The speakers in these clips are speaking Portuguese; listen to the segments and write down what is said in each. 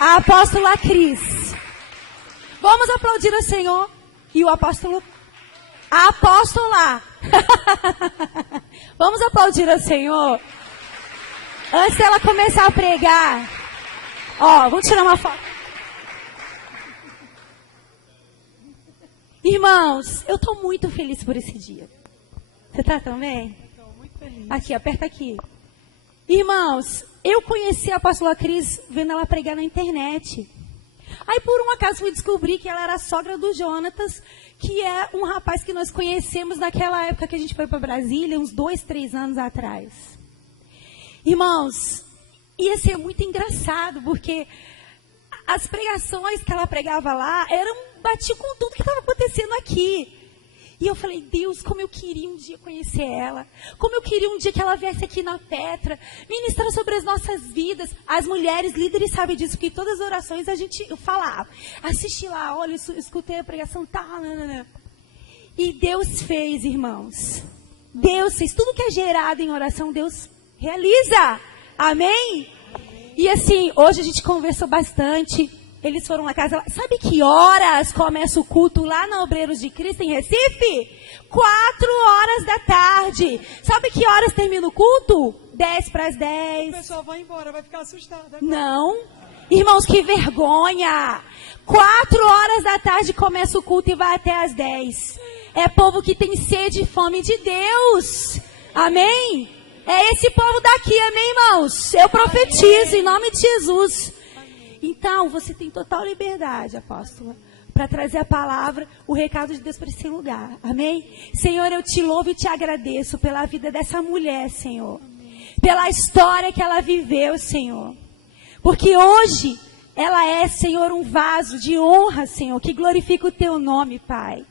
a apóstola Cris. Vamos aplaudir o Senhor e o apóstolo... A apóstola. Vamos aplaudir o Senhor. Antes dela começar a pregar. Ó, vamos tirar uma foto. Irmãos, eu estou muito feliz por esse dia. Você está também? Estou muito feliz. Aqui, aperta aqui. Irmãos, eu conheci a apóstola Cris vendo ela pregar na internet. Aí, por um acaso, fui descobrir que ela era a sogra do Jonatas, que é um rapaz que nós conhecemos naquela época que a gente foi para Brasília, uns 2, 3 anos atrás. Irmãos, ia ser muito engraçado, porque as pregações que ela pregava lá batiam com tudo que estava acontecendo aqui. E eu falei, Deus, como eu queria um dia conhecer ela. Como eu queria um dia que ela viesse aqui na Petra, ministrar sobre as nossas vidas. As mulheres líderes sabem disso, porque todas as orações eu falava. Assisti lá, olha, escutei a pregação, tá, nanana. E Deus fez, irmãos. Deus fez. Tudo que é gerado em oração, Deus realiza. Amém? E assim, hoje a gente conversou bastante. Eles foram na casa. Sabe que horas começa o culto lá na Obreiros de Cristo, em Recife? 4h da tarde. Sabe que horas termina o culto? 10:10. O pessoal vai embora, vai ficar assustado. Não. Irmãos, que vergonha. 4h da tarde começa o culto e vai até às 10. É povo que tem sede e fome de Deus. Amém? É esse povo daqui, amém, irmãos? Eu profetizo em nome de Jesus. Então, você tem total liberdade, apóstola, para trazer a palavra, o recado de Deus para esse lugar. Amém? Senhor, eu te louvo e te agradeço pela vida dessa mulher, Senhor. Pela história que ela viveu, Senhor. Porque hoje ela é, Senhor, um vaso de honra, Senhor, que glorifica o teu nome, Pai.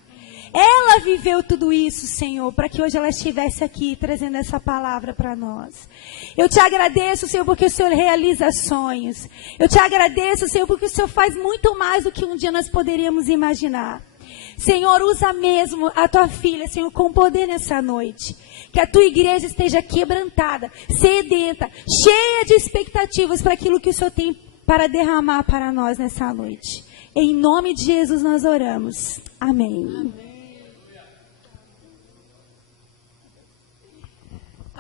Ela viveu tudo isso, Senhor, para que hoje ela estivesse aqui trazendo essa palavra para nós. Eu te agradeço, Senhor, porque o Senhor realiza sonhos. Eu te agradeço, Senhor, porque o Senhor faz muito mais do que um dia nós poderíamos imaginar. Senhor, usa mesmo a tua filha, Senhor, com poder nessa noite. Que a tua igreja esteja quebrantada, sedenta, cheia de expectativas para aquilo que o Senhor tem para derramar para nós nessa noite. Em nome de Jesus nós oramos. Amém. Amém.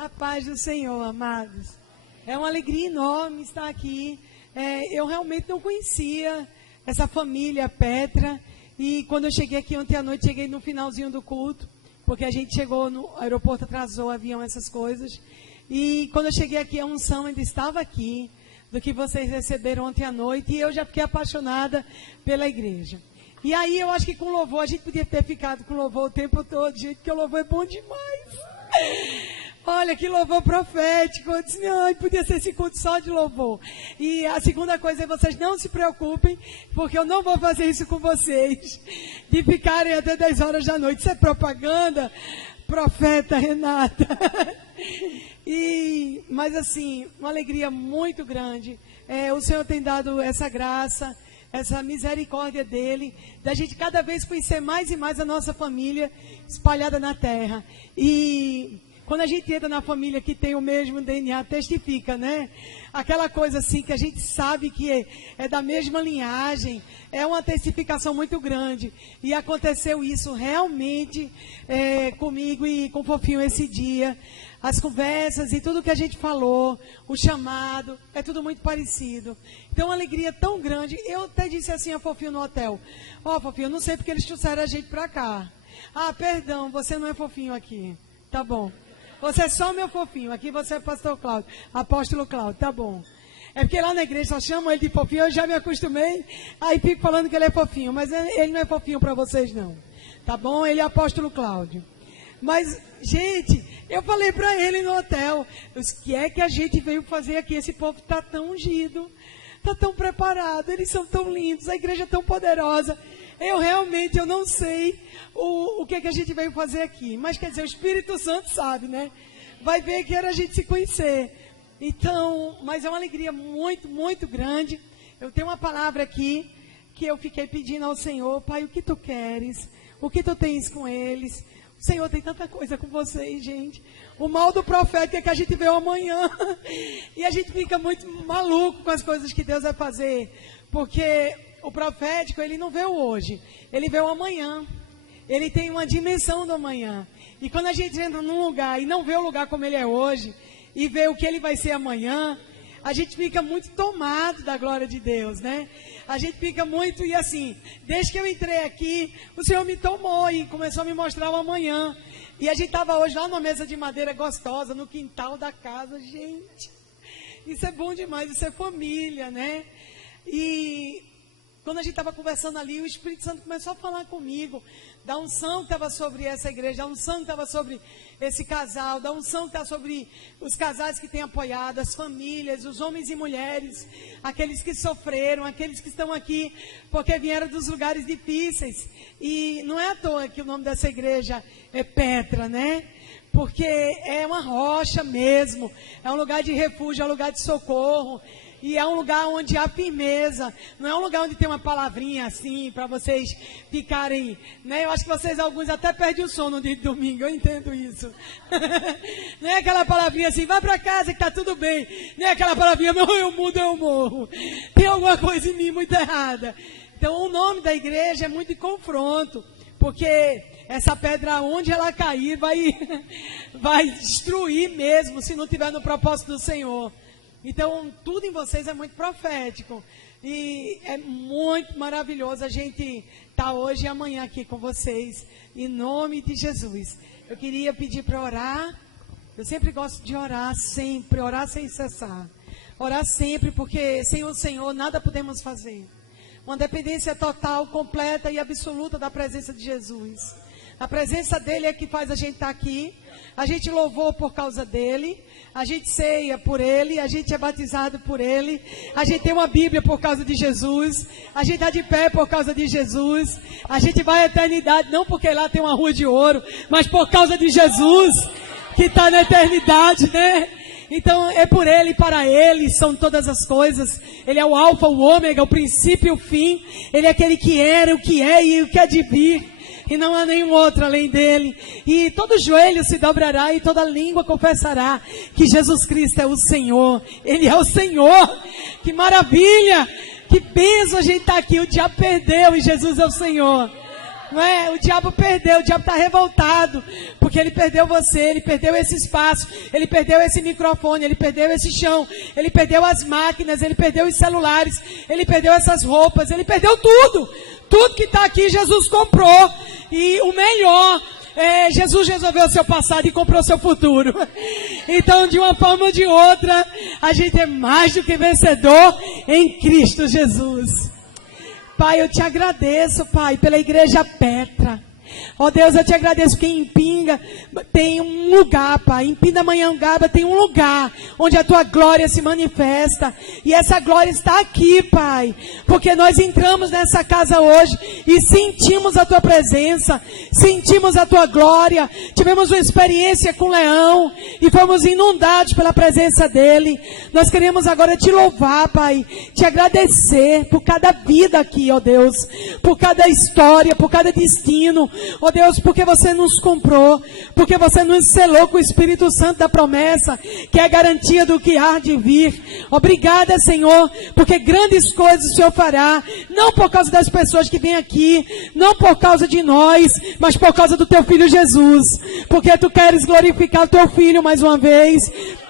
A paz do Senhor, amados. É uma alegria enorme estar aqui. Eu realmente não conhecia essa família Petra. E quando eu cheguei aqui ontem à noite, cheguei no finalzinho do culto, porque a gente chegou no aeroporto, atrasou o avião, essas coisas. E quando eu cheguei aqui, a unção ainda estava aqui, do que vocês receberam ontem à noite. E eu já fiquei apaixonada pela igreja. E aí eu acho que com louvor, a gente podia ter ficado com louvor o tempo todo, gente, porque o louvor é bom demais. Olha, que louvor profético. Eu disse, não, podia ser esse culto só de louvor. E a segunda coisa é, vocês não se preocupem, porque eu não vou fazer isso com vocês, de ficarem até 10 horas da noite. Isso é propaganda, profeta Renata. Mas assim, uma alegria muito grande. O Senhor tem dado essa graça, essa misericórdia dele, da gente cada vez conhecer mais e mais a nossa família espalhada na terra. E quando a gente entra na família que tem o mesmo DNA, testifica, né? Aquela coisa assim que a gente sabe que é da mesma linhagem, é uma testificação muito grande. E aconteceu isso realmente comigo e com o Fofinho esse dia. As conversas e tudo que a gente falou, o chamado, é tudo muito parecido. Então, uma alegria tão grande. Eu até disse assim a Fofinho no hotel: ó, Fofinho, eu não sei porque eles trouxeram a gente para cá. Ah, perdão, você não é Fofinho aqui. Tá bom. Você é só meu fofinho. Aqui você é pastor Cláudio, apóstolo Cláudio, tá bom. É porque lá na igreja só chamam ele de fofinho, eu já me acostumei, aí fico falando que ele é fofinho, mas ele não é fofinho para vocês não. Tá bom? Ele é apóstolo Cláudio. Mas, gente, eu falei para ele no hotel, o que é que a gente veio fazer aqui? Esse povo está tão ungido, está tão preparado, eles são tão lindos, a igreja é tão poderosa. Eu não sei o que é que a gente veio fazer aqui. Mas quer dizer, o Espírito Santo sabe, né? Vai ver que era a gente se conhecer. Então, mas é uma alegria muito, muito grande. Eu tenho uma palavra aqui que eu fiquei pedindo ao Senhor: Pai, o que tu queres? O que tu tens com eles? O Senhor tem tanta coisa com vocês, gente. O mal do profeta é que a gente vê o amanhã. E a gente fica muito maluco com as coisas que Deus vai fazer. Porque o profético, ele não vê o hoje. Ele vê o amanhã. Ele tem uma dimensão do amanhã. E quando a gente entra num lugar e não vê o lugar como ele é hoje, e vê o que ele vai ser amanhã, a gente fica muito tomado da glória de Deus, né? A gente fica muito, e assim, desde que eu entrei aqui, o Senhor me tomou e começou a me mostrar o amanhã. E a gente estava hoje lá numa mesa de madeira gostosa, no quintal da casa, gente. Isso é bom demais, isso é família, né? E quando a gente estava conversando ali, o Espírito Santo começou a falar comigo da unção que estava sobre essa igreja, da unção que estava sobre esse casal, da unção que está sobre os casais que têm apoiado, as famílias, os homens e mulheres, aqueles que sofreram, aqueles que estão aqui porque vieram dos lugares difíceis. E não é à toa que o nome dessa igreja é Petra, né? Porque é uma rocha mesmo, é um lugar de refúgio, é um lugar de socorro. E é um lugar onde há firmeza. Não é um lugar onde tem uma palavrinha assim, para vocês ficarem, né? Eu acho que vocês, alguns, até perdem o sono no dia de domingo. Eu entendo isso. Não é aquela palavrinha assim, vai para casa que tá tudo bem. Não é aquela palavrinha, não, eu mudo, eu morro. Tem alguma coisa em mim muito errada. Então, o nome da igreja é muito de confronto. Porque essa pedra, onde ela cair, vai destruir mesmo, se não tiver no propósito do Senhor. Então, tudo em vocês é muito profético. E é muito maravilhoso a gente estar hoje e amanhã aqui com vocês. Em nome de Jesus. Eu queria pedir para orar. Eu sempre gosto de orar sempre, orar sem cessar. Orar sempre, porque sem o Senhor nada podemos fazer. Uma dependência total, completa e absoluta da presença de Jesus. A presença dele é que faz a gente estar aqui. A gente louvou por causa dele. A gente ceia por ele, a gente é batizado por ele, a gente tem uma Bíblia por causa de Jesus, a gente está de pé por causa de Jesus, a gente vai à eternidade, não porque lá tem uma rua de ouro, mas por causa de Jesus, que está na eternidade, né? Então é por ele e para ele são todas as coisas. Ele é o alfa, o ômega, o princípio e o fim. Ele é aquele que era, o que é e o que há de vir. E não há nenhum outro além dele. E todo joelho se dobrará e toda língua confessará que Jesus Cristo é o Senhor. Ele é o Senhor. Que maravilha! Que bênção a gente estar aqui. O diabo perdeu e Jesus é o Senhor. Não é? O diabo perdeu, o diabo está revoltado. Porque ele perdeu você, ele perdeu esse espaço, ele perdeu esse microfone, ele perdeu esse chão, ele perdeu as máquinas, ele perdeu os celulares, ele perdeu essas roupas, ele perdeu tudo. Tudo que está aqui Jesus comprou. E o melhor, Jesus resolveu o seu passado e comprou o seu futuro. Então, de uma forma ou de outra, a gente é mais do que vencedor em Cristo Jesus. Pai, eu te agradeço, Pai, pela igreja Petra. Ó Deus, eu te agradeço que em Pinga tem um lugar, Pai. Em Pindamonhangaba tem um lugar onde a tua glória se manifesta. E essa glória está aqui, Pai. Porque nós entramos nessa casa hoje e sentimos a tua presença. Sentimos a tua glória. Tivemos uma experiência com o Leão e fomos inundados pela presença dele. Nós queremos agora te louvar, Pai. Te agradecer por cada vida aqui, ó Deus. Por cada história, por cada destino. Ó Deus, porque você nos comprou, porque você nos selou com o Espírito Santo da promessa, que é a garantia do que há de vir. Obrigada, Senhor, porque grandes coisas o Senhor fará, não por causa das pessoas que vêm aqui, não por causa de nós, mas por causa do teu Filho Jesus, porque tu queres glorificar o teu Filho mais uma vez.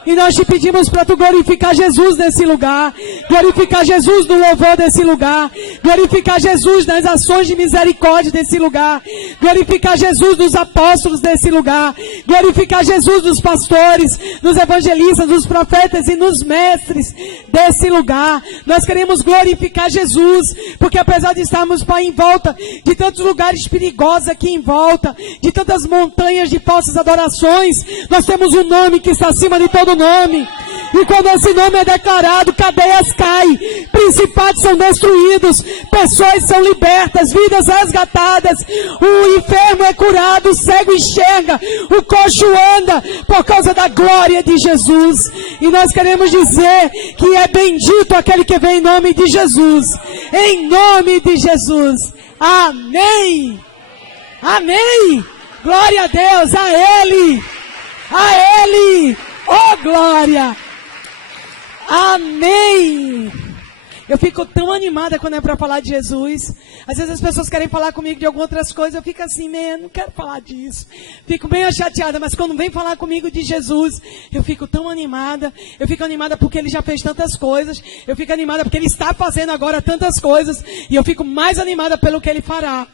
E nós te pedimos para tu glorificar Jesus nesse lugar, glorificar Jesus no louvor desse lugar, glorificar Jesus nas ações de misericórdia desse lugar, glorificar Jesus nos apóstolos desse lugar, glorificar Jesus nos pastores, nos evangelistas, nos profetas e nos mestres desse lugar. Nós queremos glorificar Jesus, porque apesar de estarmos, Pai, em volta de tantos lugares perigosos aqui em volta, de tantas montanhas de falsas adorações, nós temos um nome que está acima de todo nome. E quando esse nome é declarado, cadeias caem, principados são destruídos, pessoas são libertas, vidas resgatadas, o enfermo é curado, o cego enxerga, o coxo anda, por causa da glória de Jesus. E nós queremos dizer que é bendito aquele que vem em nome de Jesus. Em nome de Jesus. Amém. Amém. Glória a Deus, a Ele! A Ele! Oh, glória! Amém! Eu fico tão animada quando é para falar de Jesus. Às vezes as pessoas querem falar comigo de algumas outras coisas. Eu fico assim, não quero falar disso. Fico bem chateada, mas quando vem falar comigo de Jesus, eu fico tão animada. Eu fico animada porque Ele já fez tantas coisas. Eu fico animada porque Ele está fazendo agora tantas coisas. E eu fico mais animada pelo que Ele fará.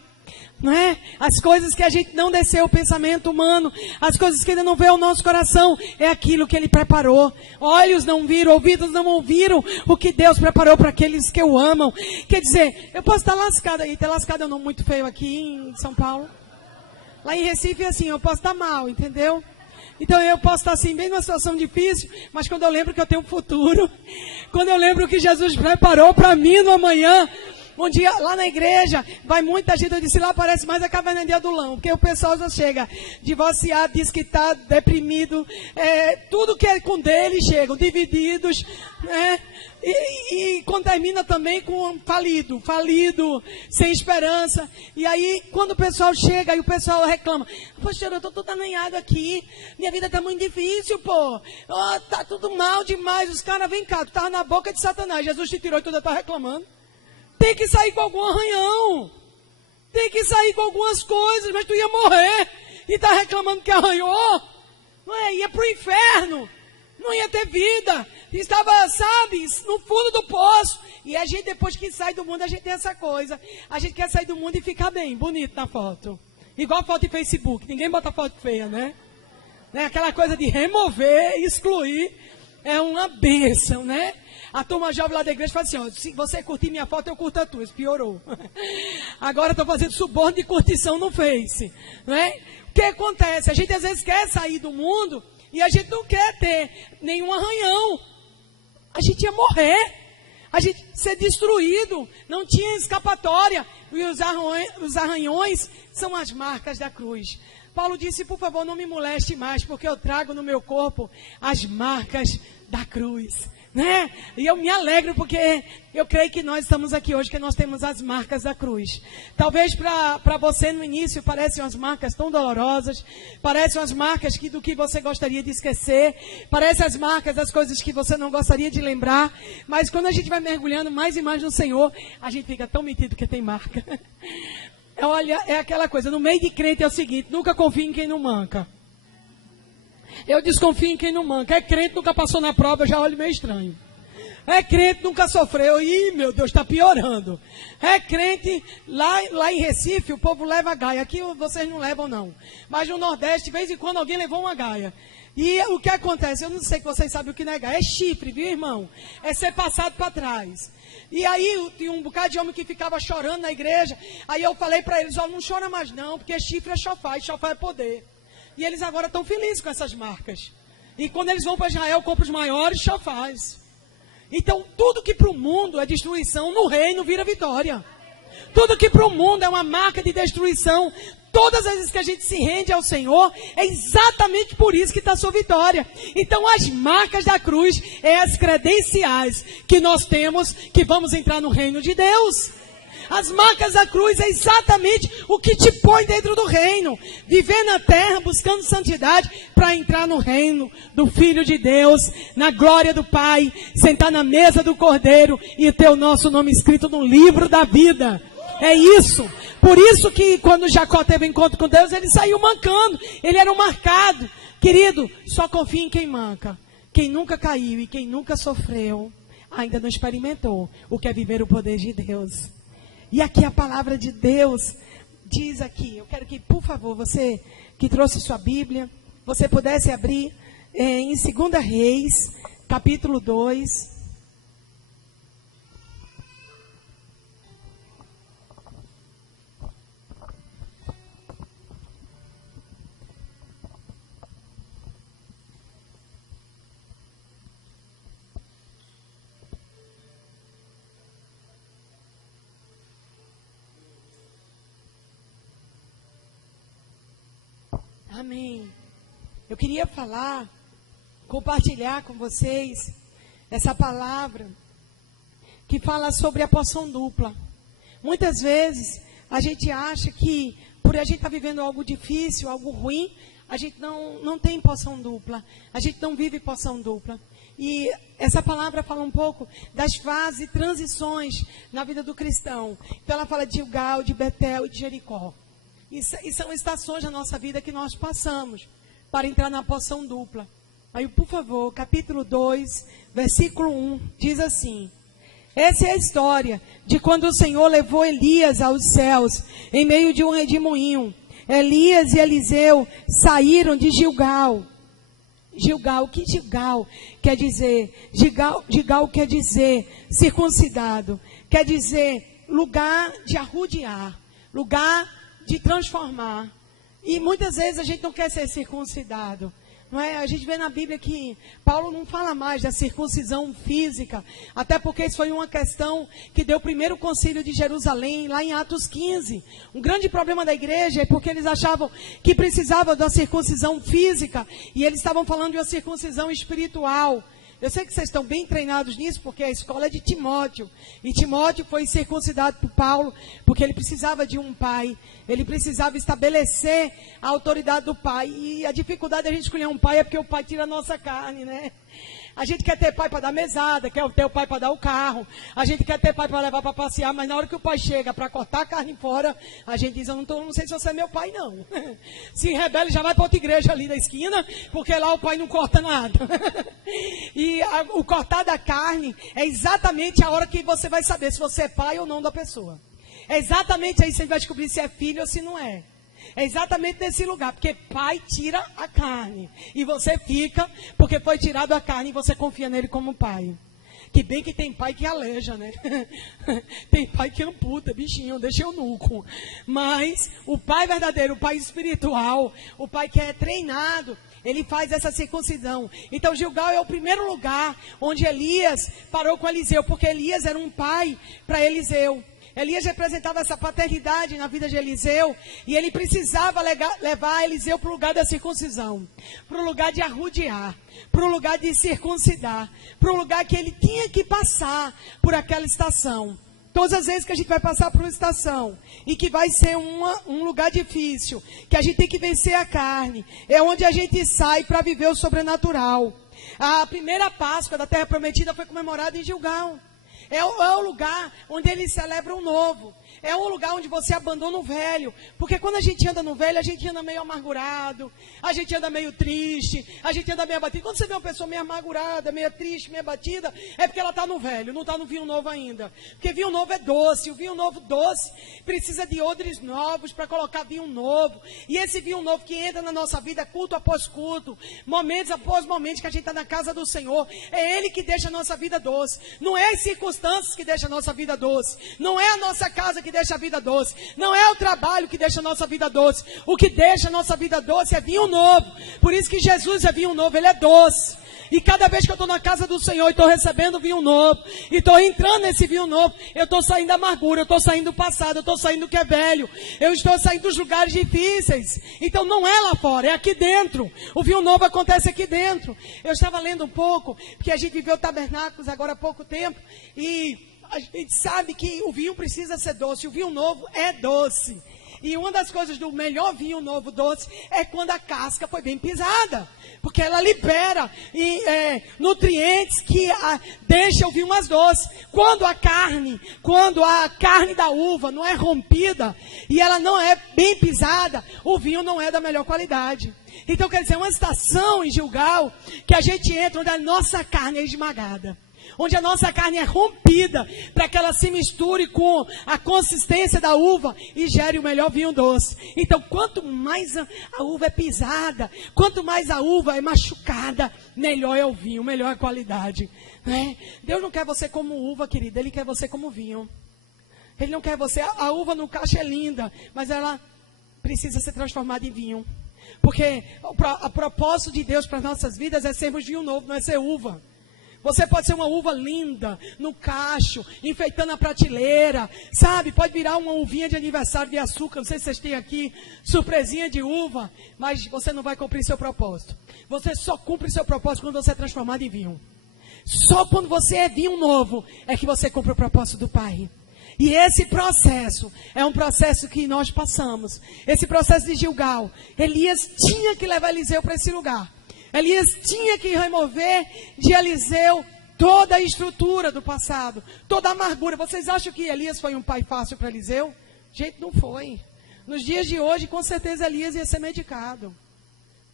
Não é? As coisas que a gente não desceu o pensamento humano, as coisas que ainda não veio ao nosso coração, é aquilo que Ele preparou. Olhos não viram, ouvidos não ouviram o que Deus preparou para aqueles que o amam. Quer dizer, eu posso estar lascada aí, ter lascado é um nome muito feio aqui em São Paulo. Lá em Recife é assim, eu posso estar mal, entendeu? Então eu posso estar assim, bem numa situação difícil, mas quando eu lembro que eu tenho um futuro, quando eu lembro que Jesus preparou para mim no amanhã. Um dia, lá na igreja, vai muita gente, eu disse, lá parece mais a caverna de Adulão, porque o pessoal já chega divorciado, diz que está deprimido, tudo que é com dele chegam, divididos, né? E quando termina também com falido, sem esperança. E aí, quando o pessoal chega e o pessoal reclama, poxa, eu estou todo aninhado aqui, minha vida está muito difícil, pô, tá tudo mal demais, os caras, vem cá, tu estava na boca de Satanás, Jesus te tirou e tu ainda está reclamando. Tem que sair com algum arranhão. Tem que sair com algumas coisas, mas tu ia morrer. E tá reclamando que arranhou. Não é? Ia pro inferno. Não ia ter vida. Estava, sabe, no fundo do poço. E a gente, depois que sai do mundo, a gente tem essa coisa. A gente quer sair do mundo e ficar bem, bonito na foto. Igual foto de Facebook. Ninguém bota foto feia, né? Aquela coisa de remover, excluir. É uma bênção, né? A turma jovem lá da igreja fala assim, ó, se você curtir minha foto, eu curto a tua. Isso piorou. Agora estou fazendo suborno de curtição no Face. Não é? O que acontece? A gente às vezes quer sair do mundo e a gente não quer ter nenhum arranhão. A gente ia morrer. A gente ia ser destruído. Não tinha escapatória. E os arranhões são as marcas da cruz. Paulo disse, por favor, não me moleste mais, porque eu trago no meu corpo as marcas da cruz. Né? E eu me alegro porque eu creio que nós estamos aqui hoje, que nós temos as marcas da cruz. Talvez para você no início parecem umas marcas tão dolorosas, parecem umas marcas do que você gostaria de esquecer, parecem as marcas das coisas que você não gostaria de lembrar, mas quando a gente vai mergulhando mais e mais no Senhor, a gente fica tão metido que tem marca. Olha, é aquela coisa, no meio de crente é o seguinte, nunca confie em quem não manca. Eu desconfio em quem não manca. É crente, nunca passou na prova, eu já olho meio estranho. É crente, nunca sofreu. Ih, meu Deus, está piorando. É crente, lá em Recife, o povo leva gaia. Aqui vocês não levam, não. Mas no Nordeste, de vez em quando, alguém levou uma gaia. E o que acontece? Eu não sei que vocês sabem o que não é gaia. É chifre, viu, irmão? É ser passado para trás. E aí, tinha um bocado de homem que ficava chorando na igreja. Aí eu falei para eles, ó, não chora mais não, porque chifre é chofar, e chofar é poder. E eles agora estão felizes com essas marcas. E quando eles vão para Israel, compram os maiores chofás. Então, tudo que para o mundo é destruição, no reino vira vitória. Tudo que para o mundo é uma marca de destruição, todas as vezes que a gente se rende ao Senhor, é exatamente por isso que está a sua vitória. Então, as marcas da cruz é as credenciais que nós temos, que vamos entrar no reino de Deus. As marcas da cruz é exatamente o que te põe dentro do reino. Viver na terra buscando santidade para entrar no reino do Filho de Deus, na glória do Pai, sentar na mesa do Cordeiro e ter o nosso nome escrito no livro da vida. É isso. Por isso que quando Jacó teve encontro com Deus, ele saiu mancando. Ele era um marcado. Querido, só confia em quem manca. Quem nunca caiu e quem nunca sofreu, ainda não experimentou o que é viver o poder de Deus. E aqui a palavra de Deus diz aqui, eu quero que, por favor, você que trouxe sua Bíblia, você pudesse abrir em 2 Reis, capítulo 2. Amém. Eu queria compartilhar com vocês essa palavra que fala sobre a porção dupla. Muitas vezes a gente acha que por por a gente estar vivendo algo difícil, algo ruim, a gente não tem porção dupla. A gente não vive porção dupla. E essa palavra fala um pouco das fases e transições na vida do cristão. Então ela fala de Gilgal, de Betel e de Jericó. E são estações da nossa vida que nós passamos para entrar na porção dupla. Aí, por favor, capítulo 2, versículo 1, diz assim: essa é a história de quando o Senhor levou Elias aos céus, em meio de um redemoinho. Elias e Eliseu saíram de Gilgal. Gilgal, o que Gilgal quer dizer? Gilgal quer dizer circuncidado, quer dizer lugar de arrudear, lugar de transformar. E muitas vezes a gente não quer ser circuncidado. Não é? A gente vê na Bíblia que Paulo não fala mais da circuncisão física, até porque isso foi uma questão que deu o primeiro concílio de Jerusalém, lá em Atos 15. Um grande problema da igreja é porque eles achavam que precisava da circuncisão física, e eles estavam falando de uma circuncisão espiritual. Eu sei que vocês estão bem treinados nisso, porque a escola é de Timóteo. E Timóteo foi circuncidado por Paulo, porque ele precisava de um pai. Ele precisava estabelecer a autoridade do pai. E a dificuldade de a gente escolher um pai é porque o pai tira a nossa carne, né? A gente quer ter pai para dar mesada, quer ter o pai para dar o carro. A gente quer ter pai para levar para passear, mas na hora que o pai chega para cortar a carne fora, a gente diz: eu não sei se você é meu pai, não. Se rebelde, já vai para outra igreja ali da esquina, porque lá o pai não corta nada. E o cortar da carne é exatamente a hora que você vai saber se você é pai ou não da pessoa. É exatamente aí que você vai descobrir se é filho ou se não é. É exatamente nesse lugar, porque pai tira a carne e você fica porque foi tirado a carne e você confia nele como pai. Que bem que tem pai que aleja, né? Tem pai que amputa, bichinho, deixa eu nuco. Mas o pai verdadeiro, o pai espiritual, o pai que é treinado, ele faz essa circuncisão. Então Gilgal é o primeiro lugar onde Elias parou com Eliseu, porque Elias era um pai para Eliseu. Elias representava essa paternidade na vida de Eliseu, e ele precisava levar Eliseu para o lugar da circuncisão, para o lugar de arrudear, para o lugar de circuncidar, para o lugar que ele tinha que passar por aquela estação. Todas as vezes que a gente vai passar por uma estação, e que vai ser um lugar difícil, que a gente tem que vencer a carne, é onde a gente sai para viver o sobrenatural. A primeira Páscoa da Terra Prometida foi comemorada em Gilgal. É o lugar onde eles celebram o novo. É um lugar onde você abandona o velho. Porque quando a gente anda no velho, a gente anda meio amargurado, a gente anda meio triste, a gente anda meio abatido. Quando você vê uma pessoa meio amargurada, meio triste, meio abatida, é porque ela está no velho, não está no vinho novo ainda. Porque vinho novo é doce. O vinho novo doce precisa de odres novos para colocar vinho novo. E esse vinho novo que entra na nossa vida, culto após culto, momentos após momentos que a gente está na casa do Senhor, é Ele que deixa a nossa vida doce. Não é as circunstâncias que deixam a nossa vida doce. Não é a nossa casa que deixa a vida doce. Não é o trabalho que deixa a nossa vida doce. O que deixa a nossa vida doce é vinho novo. Por isso que Jesus é vinho novo, Ele é doce. E cada vez que eu estou na casa do Senhor e estou recebendo vinho novo, e estou entrando nesse vinho novo, eu estou saindo da amargura, eu estou saindo do passado, eu estou saindo do que é velho, eu estou saindo dos lugares difíceis. Então não é lá fora, é aqui dentro. O vinho novo acontece aqui dentro. Eu estava lendo um pouco, porque a gente viveu tabernáculos agora há pouco tempo, e a gente sabe que o vinho precisa ser doce, o vinho novo é doce. E uma das coisas do melhor vinho novo doce é quando a casca foi bem pisada. Porque ela libera nutrientes que deixam o vinho mais doce. Quando a carne da uva não é rompida e ela não é bem pisada, o vinho não é da melhor qualidade. Então quer dizer, uma estação em Gilgal que a gente entra onde a nossa carne é esmagada. Onde a nossa carne é rompida, para que ela se misture com a consistência da uva e gere o melhor vinho doce. Então, quanto mais a uva é pisada, quanto mais a uva é machucada, melhor é o vinho, melhor é a qualidade. Né? Deus não quer você como uva, querida, Ele quer você como vinho. Ele não quer você, a uva no caixa é linda, mas ela precisa ser transformada em vinho. Porque o propósito de Deus para as nossas vidas é sermos vinho novo, não é ser uva. Você pode ser uma uva linda, no cacho, enfeitando a prateleira, sabe? Pode virar uma uvinha de aniversário de açúcar, não sei se vocês têm aqui, surpresinha de uva, mas você não vai cumprir seu propósito. Você só cumpre seu propósito quando você é transformado em vinho. Só quando você é vinho novo, é que você cumpre o propósito do Pai. E esse processo é um processo que nós passamos. Esse processo de Gilgal. Elias tinha que levar Eliseu para esse lugar. Elias tinha que remover de Eliseu toda a estrutura do passado, toda a amargura. Vocês acham que Elias foi um pai fácil para Eliseu? Gente, não foi. Nos dias de hoje, com certeza, Elias ia ser medicado.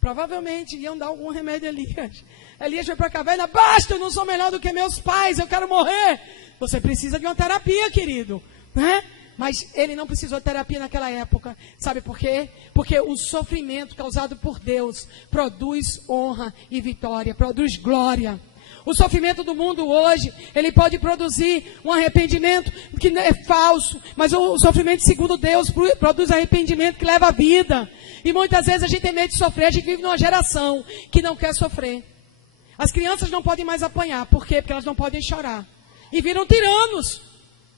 Provavelmente iam dar algum remédio a Elias. Elias foi para a caverna, basta, eu não sou melhor do que meus pais, eu quero morrer. Você precisa de uma terapia, querido, né? Mas ele não precisou de terapia naquela época. Sabe por quê? Porque o sofrimento causado por Deus produz honra e vitória, produz glória. O sofrimento do mundo hoje, ele pode produzir um arrependimento que é falso, mas o sofrimento segundo Deus produz arrependimento que leva à vida. E muitas vezes a gente tem medo de sofrer, a gente vive numa geração que não quer sofrer. As crianças não podem mais apanhar, por quê? Porque elas não podem chorar. E viram tiranos.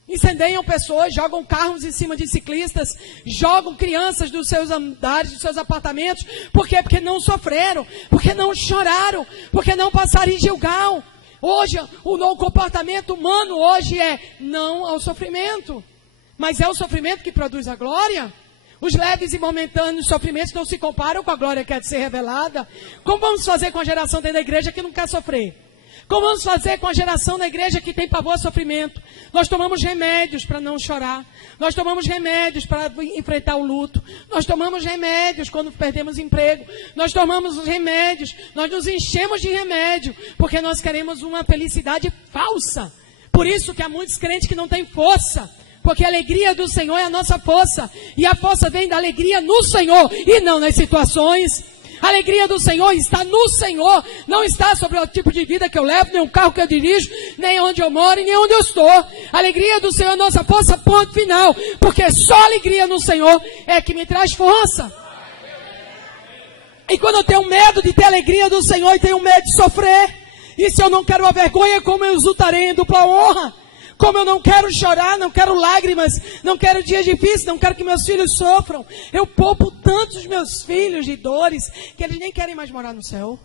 Incendeiam pessoas, jogam carros em cima de ciclistas, jogam crianças dos seus andares, dos seus apartamentos. Por quê? Porque não sofreram, porque não choraram, porque não passaram em Gilgal. Hoje, o comportamento humano hoje é não ao sofrimento. Mas é o sofrimento que produz a glória. Os leves e momentâneos sofrimentos não se comparam com a glória que há de ser revelada. Como vamos fazer com a geração dentro da igreja que não quer sofrer? Como vamos fazer com a geração da igreja que tem pavor a sofrimento? Nós tomamos remédios para não chorar. Nós tomamos remédios para enfrentar o luto. Nós tomamos remédios quando perdemos emprego. Nós tomamos os remédios. Nós nos enchemos de remédio porque nós queremos uma felicidade falsa. Por isso que há muitos crentes que não têm força. Porque a alegria do Senhor é a nossa força. E a força vem da alegria no Senhor e não nas situações. A alegria do Senhor está no Senhor, não está sobre o tipo de vida que eu levo, nem o carro que eu dirijo, nem onde eu moro e nem onde eu estou. A alegria do Senhor é a nossa força, ponto final. Porque só a alegria no Senhor é que me traz força. E quando eu tenho medo de ter a alegria do Senhor e tenho medo de sofrer, e se eu não quero a vergonha, como eu exultarei em dupla honra? Como eu não quero chorar, não quero lágrimas, não quero dias difíceis, não quero que meus filhos sofram. Eu poupo tantos meus filhos de dores que eles nem querem mais morar no céu.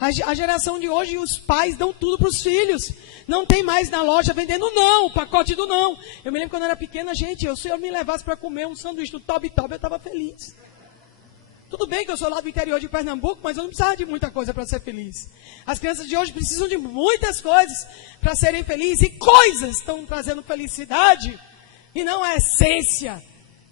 A geração de hoje, os pais dão tudo para os filhos. Não tem mais na loja vendendo não, o pacote do não. Eu me lembro quando eu era pequena, gente, se eu me levasse para comer um sanduíche do Toby Toby, eu estava feliz. Tudo bem que eu sou lá do interior de Pernambuco, mas eu não precisava de muita coisa para ser feliz. As crianças de hoje precisam de muitas coisas para serem felizes. E coisas estão trazendo felicidade e não a essência.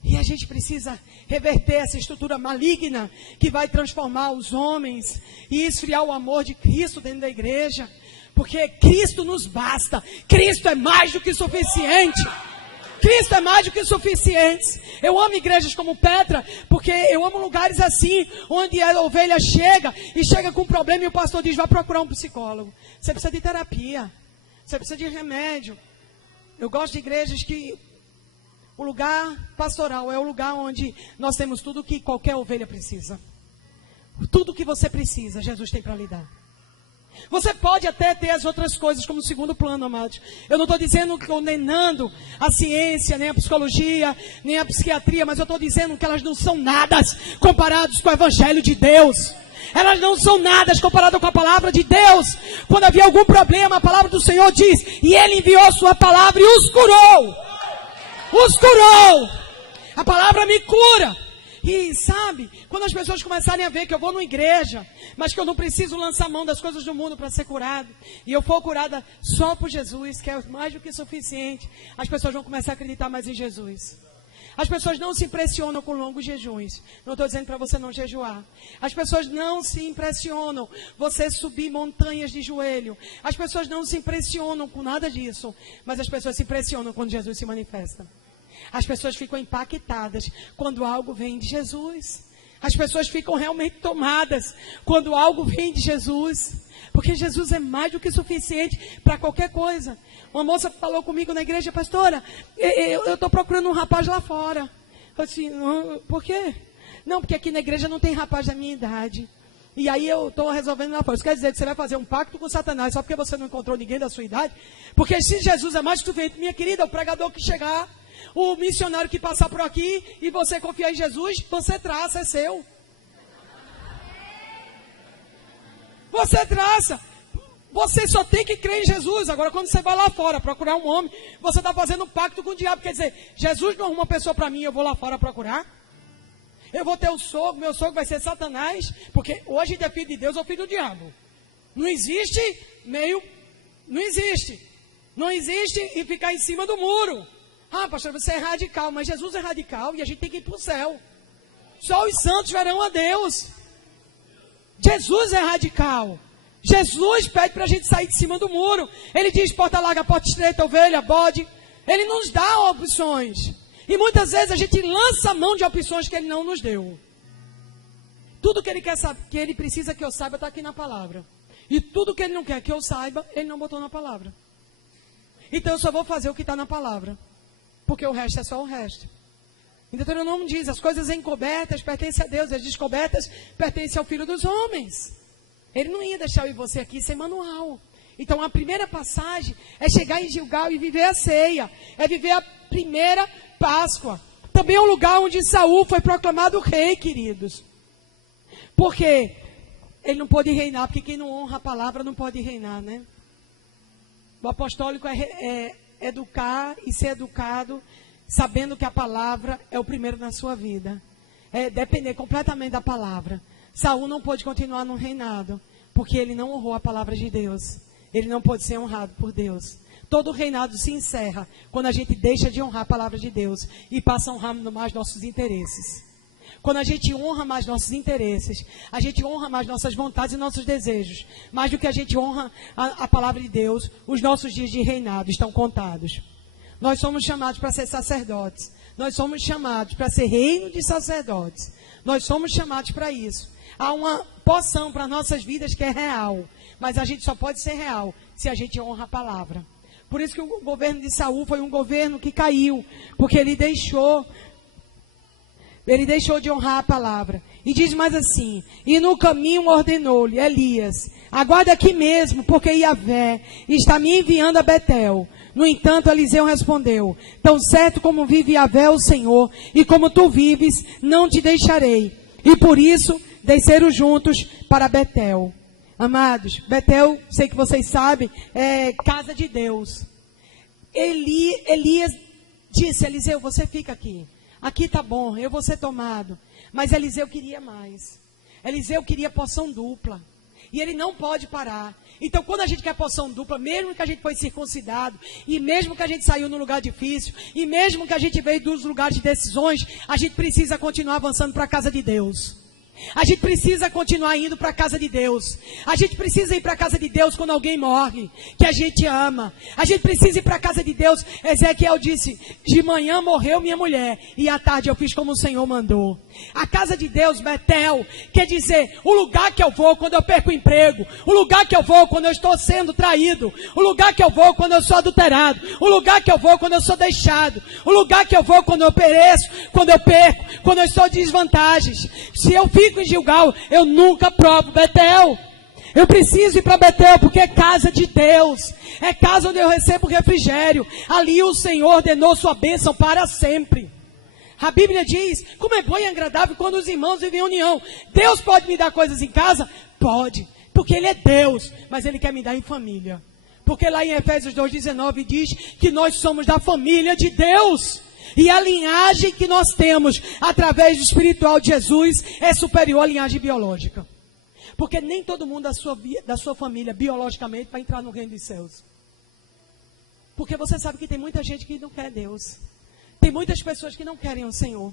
E a gente precisa reverter essa estrutura maligna que vai transformar os homens e esfriar o amor de Cristo dentro da igreja. Porque Cristo nos basta. Cristo é mais do que suficiente. Cristo é mais do que suficiente. Eu amo igrejas como Petra, porque eu amo lugares assim, onde a ovelha chega e chega com um problema e o pastor diz, vá procurar um psicólogo. Você precisa de terapia, você precisa de remédio. Eu gosto de igrejas que o lugar pastoral é o lugar onde nós temos tudo que qualquer ovelha precisa. Tudo que você precisa, Jesus tem para lhe dar. Você pode até ter as outras coisas como segundo plano, amados. Eu não estou dizendo, condenando a ciência, nem a psicologia, nem a psiquiatria, mas eu estou dizendo que elas não são nada comparadas com o Evangelho de Deus. Elas não são nada comparadas com a palavra de Deus. Quando havia algum problema, a palavra do Senhor diz, e Ele enviou sua palavra e os curou. Os curou. A palavra me cura. E sabe, quando as pessoas começarem a ver que eu vou numa igreja, mas que eu não preciso lançar mão das coisas do mundo para ser curado, e eu for curada só por Jesus, que é mais do que suficiente, as pessoas vão começar a acreditar mais em Jesus. As pessoas não se impressionam com longos jejuns. Não estou dizendo para você não jejuar. As pessoas não se impressionam você subir montanhas de joelho. As pessoas não se impressionam com nada disso, mas as pessoas se impressionam quando Jesus se manifesta. As pessoas ficam impactadas quando algo vem de Jesus. As pessoas ficam realmente tomadas quando algo vem de Jesus. Porque Jesus é mais do que suficiente para qualquer coisa. Uma moça falou comigo na igreja, pastora, eu estou procurando um rapaz lá fora. Eu disse, por quê? Não, porque aqui na igreja não tem rapaz da minha idade. E aí eu estou resolvendo lá fora. Isso quer dizer que você vai fazer um pacto com Satanás só porque você não encontrou ninguém da sua idade? Porque se Jesus é mais do que suficiente, minha querida, o pregador que chegar, o missionário que passar por aqui e você confiar em Jesus, você traça, é seu. Você traça. Você só tem que crer em Jesus. Agora, quando você vai lá fora procurar um homem, você está fazendo um pacto com o diabo. Quer dizer, Jesus não arruma uma pessoa para mim, eu vou lá fora procurar. Eu vou ter o sogro, meu sogro vai ser Satanás. Porque ou a gente é filho de Deus ou filho do diabo. Não existe meio, não existe. Não existe e ficar em cima do muro. Ah, pastor, você é radical, mas Jesus é radical e a gente tem que ir para o céu. Só os santos verão a Deus. Jesus é radical. Jesus pede para a gente sair de cima do muro. Ele diz porta larga, porta estreita, ovelha, bode. Ele nos dá opções. E muitas vezes a gente lança a mão de opções que ele não nos deu. Tudo que ele quer saber, que ele precisa que eu saiba, está aqui na palavra. E tudo que ele não quer que eu saiba, ele não botou na palavra. Então eu só vou fazer o que está na palavra. Porque o resto é só o resto. Em Deuteronômio diz, as coisas encobertas pertencem a Deus, as descobertas pertencem ao Filho dos homens. Ele não ia deixar eu e você aqui sem manual. Então a primeira passagem é chegar em Gilgal e viver a ceia. É viver a primeira Páscoa. Também é um lugar onde Saul foi proclamado rei, queridos. Porque ele não pôde reinar, porque quem não honra a palavra não pode reinar, né? O apostólico é educar e ser educado, sabendo que a palavra é o primeiro na sua vida. É depender completamente da palavra. Saul não pôde continuar no reinado, porque ele não honrou a palavra de Deus. Ele não pôde ser honrado por Deus. Todo reinado se encerra quando a gente deixa de honrar a palavra de Deus e passa a honrar mais nossos interesses. Quando a gente honra mais nossos interesses, a gente honra mais nossas vontades e nossos desejos. Mais do que a gente honra a palavra de Deus, os nossos dias de reinado estão contados. Nós somos chamados para ser sacerdotes. Nós somos chamados para ser reino de sacerdotes. Nós somos chamados para isso. Há uma porção para nossas vidas que é real. Mas a gente só pode ser real se a gente honra a palavra. Por isso que o governo de Saul foi um governo que caiu. Porque ele deixou de honrar a palavra. E diz mais assim, e no caminho ordenou-lhe Elias, aguarda aqui mesmo, porque Yahvé está me enviando a Betel. No entanto, Eliseu respondeu, tão certo como vive Yahvé o Senhor, e como tu vives, não te deixarei. E por isso, desceram juntos para Betel. Amados, Betel, sei que vocês sabem, é casa de Deus. Elias disse, Eliseu, você fica aqui. Aqui tá bom, eu vou ser tomado. Mas Eliseu queria mais. Eliseu queria porção dupla. E ele não pode parar. Então, quando a gente quer porção dupla, mesmo que a gente foi circuncidado, e mesmo que a gente saiu num lugar difícil, e mesmo que a gente veio dos lugares de decisões, a gente precisa continuar avançando para a casa de Deus. A gente precisa continuar indo para a casa de Deus. A gente precisa ir para a casa de Deus quando alguém morre, que a gente ama. A gente precisa ir para a casa de Deus. Ezequiel disse, de manhã morreu minha mulher, e à tarde eu fiz como o Senhor mandou. A casa de Deus, Betel, quer dizer, o lugar que eu vou quando eu perco o emprego, o lugar que eu vou quando eu estou sendo traído, o lugar que eu vou quando eu sou adulterado, o lugar que eu vou quando eu sou deixado, o lugar que eu vou quando eu pereço, quando eu perco, quando eu estou em desvantagens. Se eu fico em Gilgal, eu nunca provo Betel. Eu preciso ir para Betel porque é casa de Deus. É casa onde eu recebo refrigério. Ali o Senhor ordenou sua bênção para sempre. A Bíblia diz, como é bom e agradável quando os irmãos vivem em união. Deus pode me dar coisas em casa? Pode, porque Ele é Deus, mas Ele quer me dar em família. Porque lá em Efésios 2,19 diz que nós somos da família de Deus. E a linhagem que nós temos através do espiritual de Jesus é superior à linhagem biológica. Porque nem todo mundo da sua família biologicamente vai entrar no reino dos céus. Porque você sabe que tem muita gente que não quer Deus. Tem muitas pessoas que não querem o Senhor.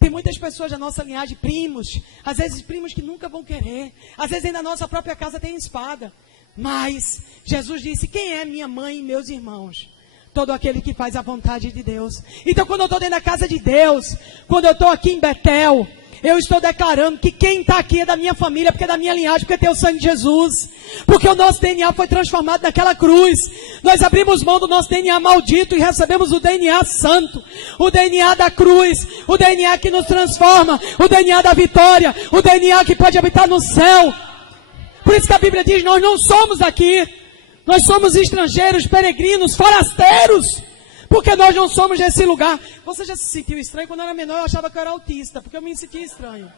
Tem muitas pessoas da nossa linhagem, primos. Às vezes primos que nunca vão querer. Às vezes na nossa própria casa tem espada. Mas Jesus disse, quem é minha mãe e meus irmãos? Todo aquele que faz a vontade de Deus. Então quando eu estou dentro da casa de Deus, quando eu estou aqui em Betel, eu estou declarando que quem está aqui é da minha família, porque é da minha linhagem, porque tem o sangue de Jesus. Porque o nosso DNA foi transformado naquela cruz. Nós abrimos mão do nosso DNA maldito e recebemos o DNA santo. O DNA da cruz. O DNA que nos transforma. O DNA da vitória. O DNA que pode habitar no céu. Por isso que a Bíblia diz, nós não somos aqui. Nós somos estrangeiros, peregrinos, forasteiros. Porque nós não somos desse lugar. Você já se sentiu estranho? Quando eu era menor eu achava que eu era autista, porque eu me sentia estranho.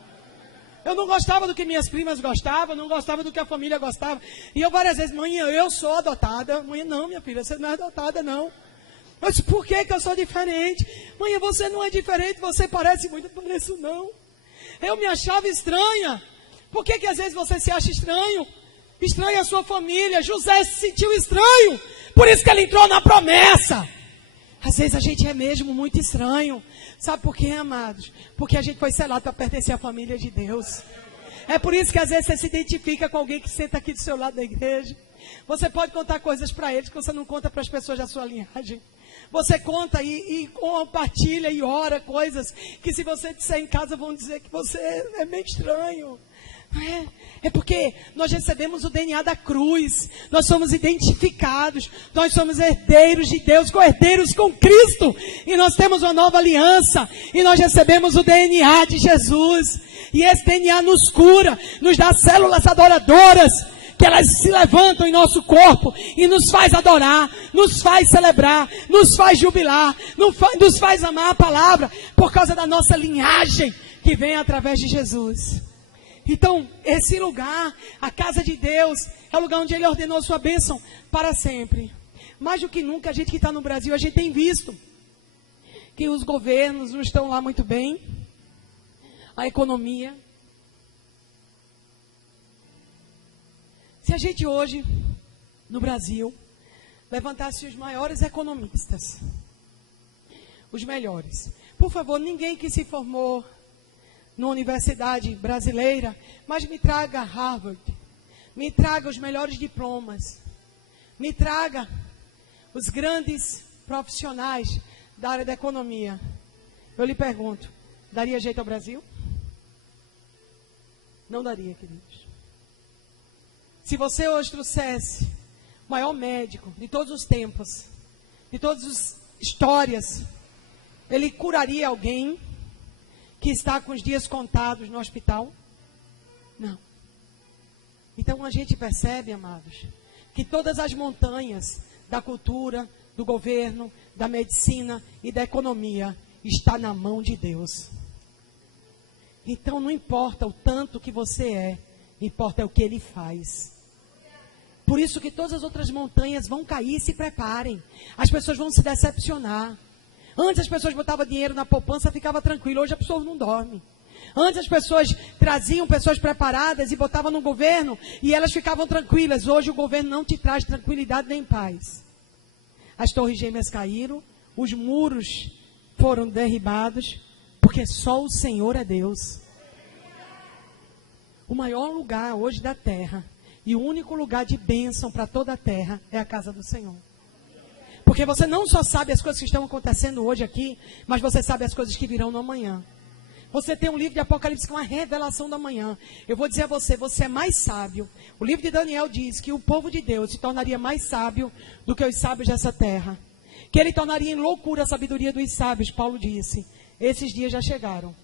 Eu não gostava do que minhas primas gostavam, não gostava do que a família gostava. E eu várias vezes, mãe, eu sou adotada. Mãe, não, minha filha, você não é adotada, não. Eu disse, por que eu sou diferente? Mãe, você não é diferente, você parece muito, não pareço não. Eu me achava estranha. Por que às vezes você se acha estranho? Estranha a sua família. José se sentiu estranho. Por isso que ele entrou na promessa. Às vezes a gente é mesmo muito estranho. Sabe por quê, amados? Porque a gente foi selado para pertencer à família de Deus. É por isso que às vezes você se identifica com alguém que senta aqui do seu lado da igreja. Você pode contar coisas para eles que você não conta para as pessoas da sua linhagem. Você conta e compartilha e ora coisas que se você disser em casa vão dizer que você é meio estranho. É porque nós recebemos o DNA da cruz. Nós somos identificados. Nós somos herdeiros de Deus, co-herdeiros com Cristo. E nós temos uma nova aliança. E nós recebemos o DNA de Jesus. E esse DNA nos cura, nos dá células adoradoras, que elas se levantam em nosso corpo e nos faz adorar, nos faz celebrar, nos faz jubilar, nos faz amar a palavra, por causa da nossa linhagem que vem através de Jesus. Então, esse lugar, a casa de Deus, é o lugar onde Ele ordenou sua bênção para sempre. Mais do que nunca, a gente que está no Brasil, a gente tem visto que os governos não estão lá muito bem, a economia. Se a gente hoje, no Brasil, levantasse os maiores economistas, os melhores. Por favor, ninguém que se formou numa universidade brasileira, mas me traga Harvard, me traga os melhores diplomas, me traga os grandes profissionais da área da economia. Eu lhe pergunto, daria jeito ao Brasil? Não daria, queridos. Se você hoje trouxesse o maior médico de todos os tempos, de todas as histórias, ele curaria alguém que está com os dias contados no hospital? Não. Então a gente percebe, amados, que todas as montanhas da cultura, do governo, da medicina e da economia está na mão de Deus. Então não importa o tanto que você é, importa o que Ele faz. Por isso que todas as outras montanhas vão cair, se preparem. As pessoas vão se decepcionar. Antes as pessoas botavam dinheiro na poupança, ficava tranquilo. Hoje a pessoa não dorme. Antes as pessoas traziam pessoas preparadas e botavam no governo e elas ficavam tranquilas. Hoje o governo não te traz tranquilidade nem paz. As torres gêmeas caíram, os muros foram derribados, porque só o Senhor é Deus. O maior lugar hoje da terra e o único lugar de bênção para toda a terra é a casa do Senhor. Porque você não só sabe as coisas que estão acontecendo hoje aqui, mas você sabe as coisas que virão no amanhã. Você tem um livro de Apocalipse que é uma revelação do amanhã. Eu vou dizer a você, você é mais sábio. O livro de Daniel diz que o povo de Deus se tornaria mais sábio do que os sábios dessa terra. Que ele tornaria em loucura a sabedoria dos sábios, Paulo disse. Esses dias já chegaram.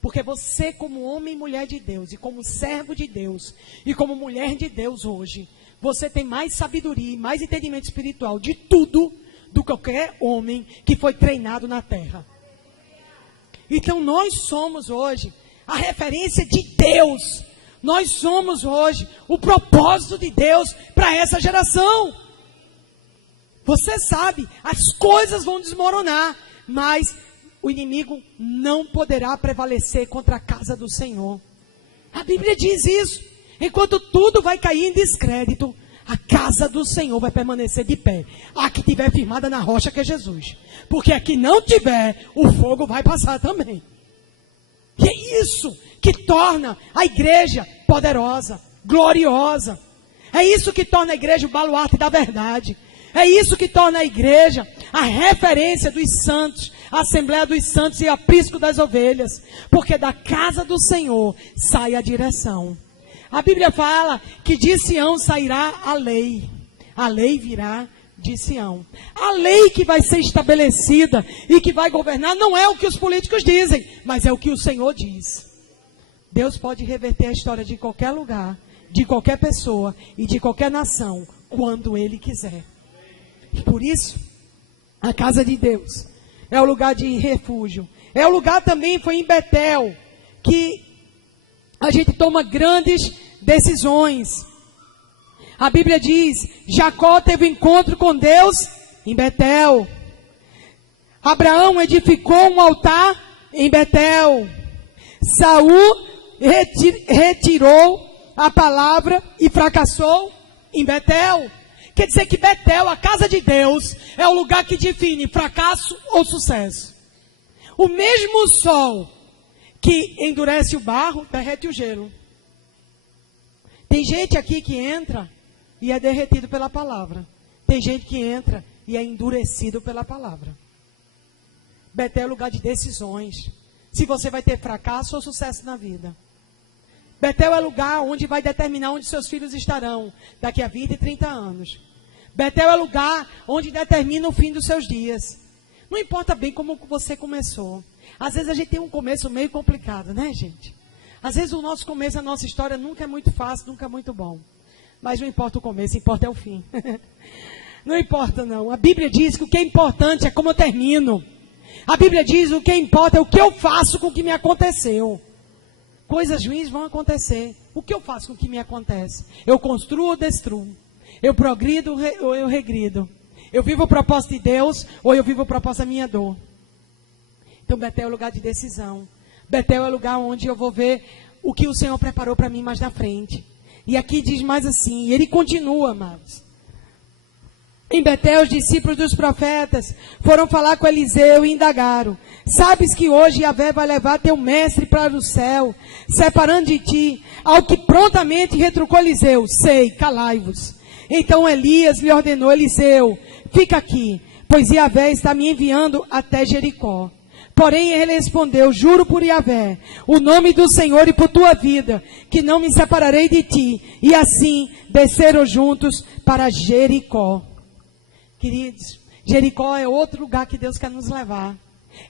Porque você, como homem e mulher de Deus, e como servo de Deus, e como mulher de Deus hoje, você tem mais sabedoria e mais entendimento espiritual de tudo do que qualquer homem que foi treinado na terra. Então nós somos hoje a referência de Deus. Nós somos hoje o propósito de Deus para essa geração. Você sabe, as coisas vão desmoronar, mas o inimigo não poderá prevalecer contra a casa do Senhor. A Bíblia diz isso. Enquanto tudo vai cair em descrédito, a casa do Senhor vai permanecer de pé. A que estiver firmada na rocha, que é Jesus. Porque a que não tiver, o fogo vai passar também. E é isso que torna a igreja poderosa, gloriosa. É isso que torna a igreja o baluarte da verdade. É isso que torna a igreja a referência dos santos, a Assembleia dos Santos e aprisco das ovelhas. Porque da casa do Senhor sai a direção. A Bíblia fala que de Sião sairá a lei. A lei virá de Sião. A lei que vai ser estabelecida e que vai governar não é o que os políticos dizem, mas é o que o Senhor diz. Deus pode reverter a história de qualquer lugar, de qualquer pessoa e de qualquer nação, quando Ele quiser. E por isso, a casa de Deus é o lugar de refúgio. É o lugar também, foi em Betel, que a gente toma grandes decisões. A Bíblia diz, Jacó teve encontro com Deus em Betel. Abraão edificou um altar em Betel. Saul retirou a palavra e fracassou em Betel. Quer dizer que Betel, a casa de Deus, é o lugar que define fracasso ou sucesso. O mesmo sol que endurece o barro, derrete o gelo. Tem gente aqui que entra e é derretido pela palavra. Tem gente que entra e é endurecido pela palavra. Betel é lugar de decisões. Se você vai ter fracasso ou sucesso na vida. Betel é lugar onde vai determinar onde seus filhos estarão daqui a 20 e 30 anos. Betel é lugar onde determina o fim dos seus dias. Não importa bem como você começou. Às vezes a gente tem um começo meio complicado, né, gente? Às vezes o nosso começo, a nossa história nunca é muito fácil, nunca é muito bom. Mas não importa o começo, importa é o fim. Não importa não. A Bíblia diz que o que é importante é como eu termino. A Bíblia diz que o que importa é o que eu faço com o que me aconteceu. Coisas ruins vão acontecer. O que eu faço com o que me acontece? Eu construo ou destruo? Eu progrido ou eu regrido? Eu vivo o propósito de Deus ou eu vivo o propósito da minha dor? Então Betel é o lugar de decisão. Betel é o lugar onde eu vou ver o que o Senhor preparou para mim mais na frente. E aqui diz mais assim, e ele continua, amados. Em Betel, os discípulos dos profetas foram falar com Eliseu e indagaram: sabes que hoje Yahvé vai levar teu mestre para o céu, separando de ti? Ao que prontamente retrucou Eliseu: sei, calai-vos. Então Elias lhe ordenou: Eliseu, fica aqui, pois Yahvé está me enviando até Jericó. Porém ele respondeu: juro por Yahvé, o nome do Senhor e por tua vida, que não me separarei de ti. E assim desceram juntos para Jericó. Queridos, Jericó é outro lugar que Deus quer nos levar.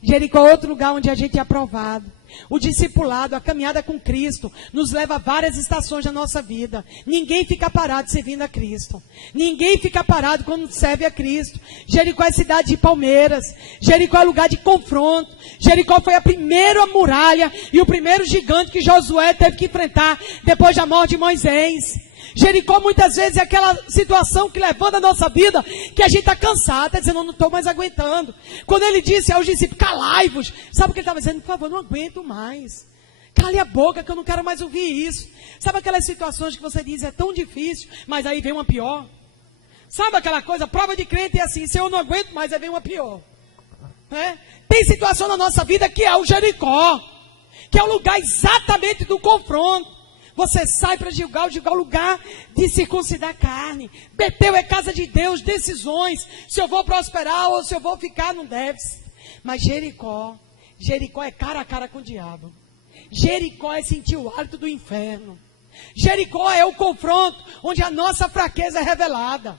Jericó é outro lugar onde a gente é aprovado. O discipulado, a caminhada com Cristo, nos leva a várias estações da nossa vida. Ninguém fica parado servindo a Cristo. Ninguém fica parado quando serve a Cristo. Jericó é cidade de palmeiras. Jericó é lugar de confronto. Jericó foi a primeira muralha e o primeiro gigante que Josué teve que enfrentar depois da morte de Moisés. Jericó muitas vezes é aquela situação que levanta a nossa vida, que a gente está cansado, está dizendo, eu não estou mais aguentando. Quando ele disse aos discípulos, calai-vos, sabe o que ele estava dizendo? Por favor, não aguento mais. Cale a boca que eu não quero mais ouvir isso. Sabe aquelas situações que você diz, é tão difícil, mas aí vem uma pior? Sabe aquela coisa, prova de crente é assim, se eu não aguento mais, aí vem uma pior. Tem situação na nossa vida que é o Jericó, que é o lugar exatamente do confronto. Você sai para Gilgal é o lugar de circuncidar a carne. Betel é casa de Deus, decisões. Se eu vou prosperar ou se eu vou ficar, não deve. Mas Jericó é cara a cara com o diabo. Jericó é sentir o hálito do inferno. Jericó é o confronto onde a nossa fraqueza é revelada.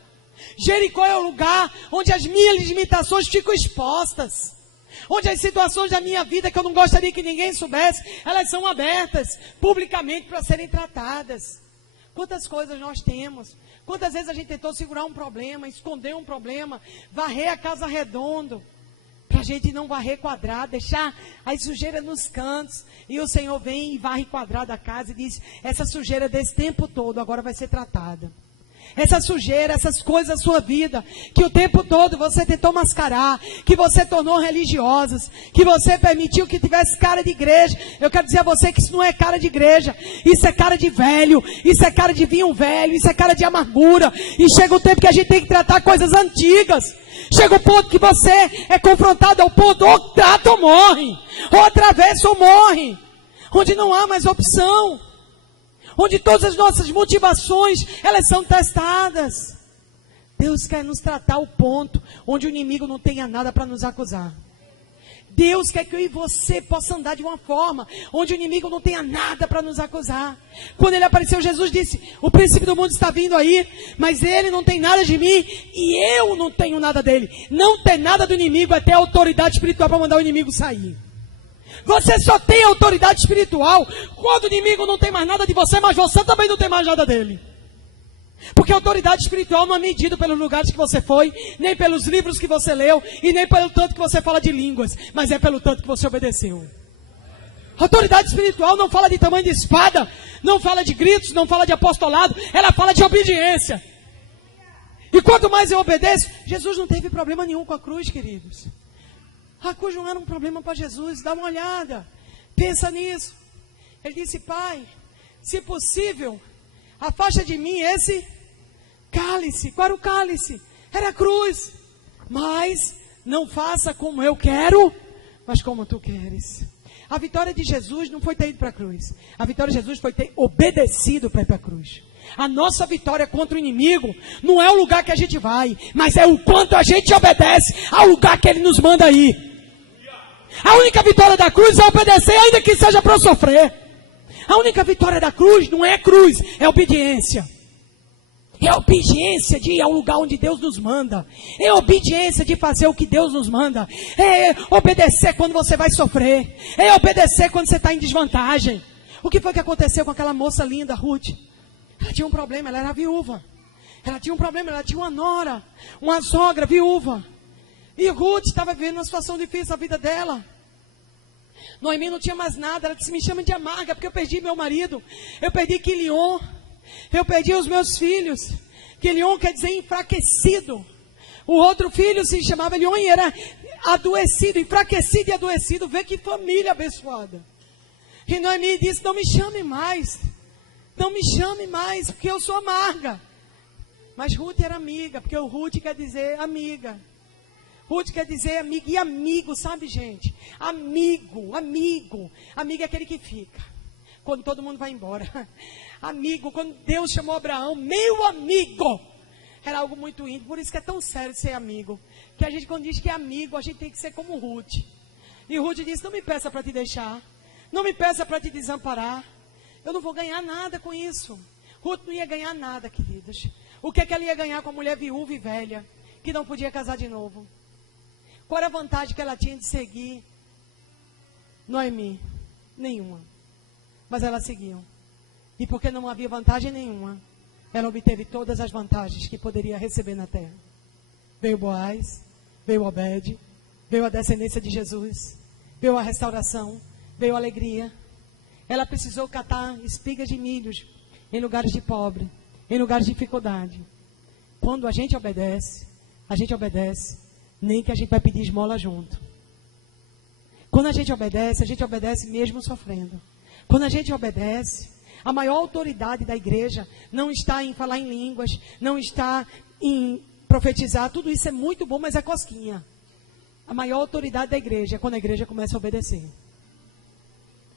Jericó é o lugar onde as minhas limitações ficam expostas. Onde as situações da minha vida que eu não gostaria que ninguém soubesse, elas são abertas publicamente para serem tratadas. Quantas coisas nós temos? Quantas vezes a gente tentou segurar um problema, esconder um problema, varrer a casa redonda, para a gente não varrer quadrado, deixar as sujeiras nos cantos. E o Senhor vem e varre quadrado a casa e diz, essa sujeira desse tempo todo agora vai ser tratada. Essa sujeira, essas coisas da sua vida, que o tempo todo você tentou mascarar, que você tornou religiosas, que você permitiu que tivesse cara de igreja. Eu quero dizer a você que isso não é cara de igreja, isso é cara de velho, isso é cara de vinho velho, isso é cara de amargura. E chega o tempo que a gente tem que tratar coisas antigas. Chega o ponto que você é confrontado ao ponto, ou trata ou morre, ou atravessa ou morre, onde não há mais opção. Onde todas as nossas motivações, elas são testadas. Deus quer nos tratar ao ponto onde o inimigo não tenha nada para nos acusar. Deus quer que eu e você possa andar de uma forma onde o inimigo não tenha nada para nos acusar. Quando ele apareceu, Jesus disse, o príncipe do mundo está vindo aí, mas ele não tem nada de mim e eu não tenho nada dele. Não ter nada do inimigo é ter autoridade espiritual para mandar o inimigo sair. Você só tem autoridade espiritual quando o inimigo não tem mais nada de você, mas você também não tem mais nada dele. Porque a autoridade espiritual não é medida pelos lugares que você foi, nem pelos livros que você leu, e nem pelo tanto que você fala de línguas, mas é pelo tanto que você obedeceu. Autoridade espiritual não fala de tamanho de espada, não fala de gritos, não fala de apostolado, ela fala de obediência. E quanto mais eu obedeço, Jesus não teve problema nenhum com a cruz, queridos. A cruz não era um problema para Jesus, dá uma olhada, pensa nisso. Ele disse: Pai, se possível, afasta de mim esse cálice. Qual era o cálice? Era a cruz. Mas não faça como eu quero, mas como tu queres. A vitória de Jesus não foi ter ido para a cruz. A vitória de Jesus foi ter obedecido para ir para a cruz. A nossa vitória contra o inimigo não é o lugar que a gente vai, mas é o quanto a gente obedece ao lugar que ele nos manda ir. A única vitória da cruz é obedecer, ainda que seja para eu sofrer. A única vitória da cruz não é cruz, é obediência. É obediência de ir ao lugar onde Deus nos manda. É obediência de fazer o que Deus nos manda. É obedecer quando você vai sofrer. É obedecer quando você está em desvantagem. O que foi que aconteceu com aquela moça linda, Ruth? Ela tinha um problema, ela era viúva. Ela tinha um problema, ela tinha uma nora, uma sogra viúva. E Ruth estava vivendo uma situação difícil na vida dela. Noemi não tinha mais nada. Ela disse: me chama de amarga, porque eu perdi meu marido. Eu perdi Quilion. Eu perdi os meus filhos. Quilion quer dizer enfraquecido. O outro filho se chamava Elion e era adoecido, enfraquecido e adoecido. Vê que família abençoada. E Noemi disse: não me chame mais. Não me chame mais, porque eu sou amarga. Mas Ruth era amiga, porque o Ruth quer dizer amiga. Ruth quer dizer amiga. E amigo, sabe, gente? Amigo. Amigo é aquele que fica quando todo mundo vai embora. Amigo, quando Deus chamou Abraão, meu amigo, era algo muito íntimo. Por isso que é tão sério ser amigo. Que a gente, quando diz que é amigo, a gente tem que ser como Ruth. E Ruth disse: não me peça para te deixar. Não me peça para te desamparar. Eu não vou ganhar nada com isso. Ruth não ia ganhar nada, queridos. O que é que ela ia ganhar com a mulher viúva e velha, que não podia casar de novo? Qual era a vantagem que ela tinha de seguir Noemi? Nenhuma. Mas elas seguiam. E porque não havia vantagem nenhuma, ela obteve todas as vantagens que poderia receber na terra. Veio Boaz, veio Obed, veio a descendência de Jesus, veio a restauração, veio a alegria. Ela precisou catar espigas de milhos em lugares de pobre, em lugares de dificuldade. Quando a gente obedece, nem que a gente vai pedir esmola junto. Quando a gente obedece mesmo sofrendo. Quando a gente obedece, a maior autoridade da igreja não está em falar em línguas, não está em profetizar. Tudo isso é muito bom, mas é cosquinha. A maior autoridade da igreja é quando a igreja começa a obedecer.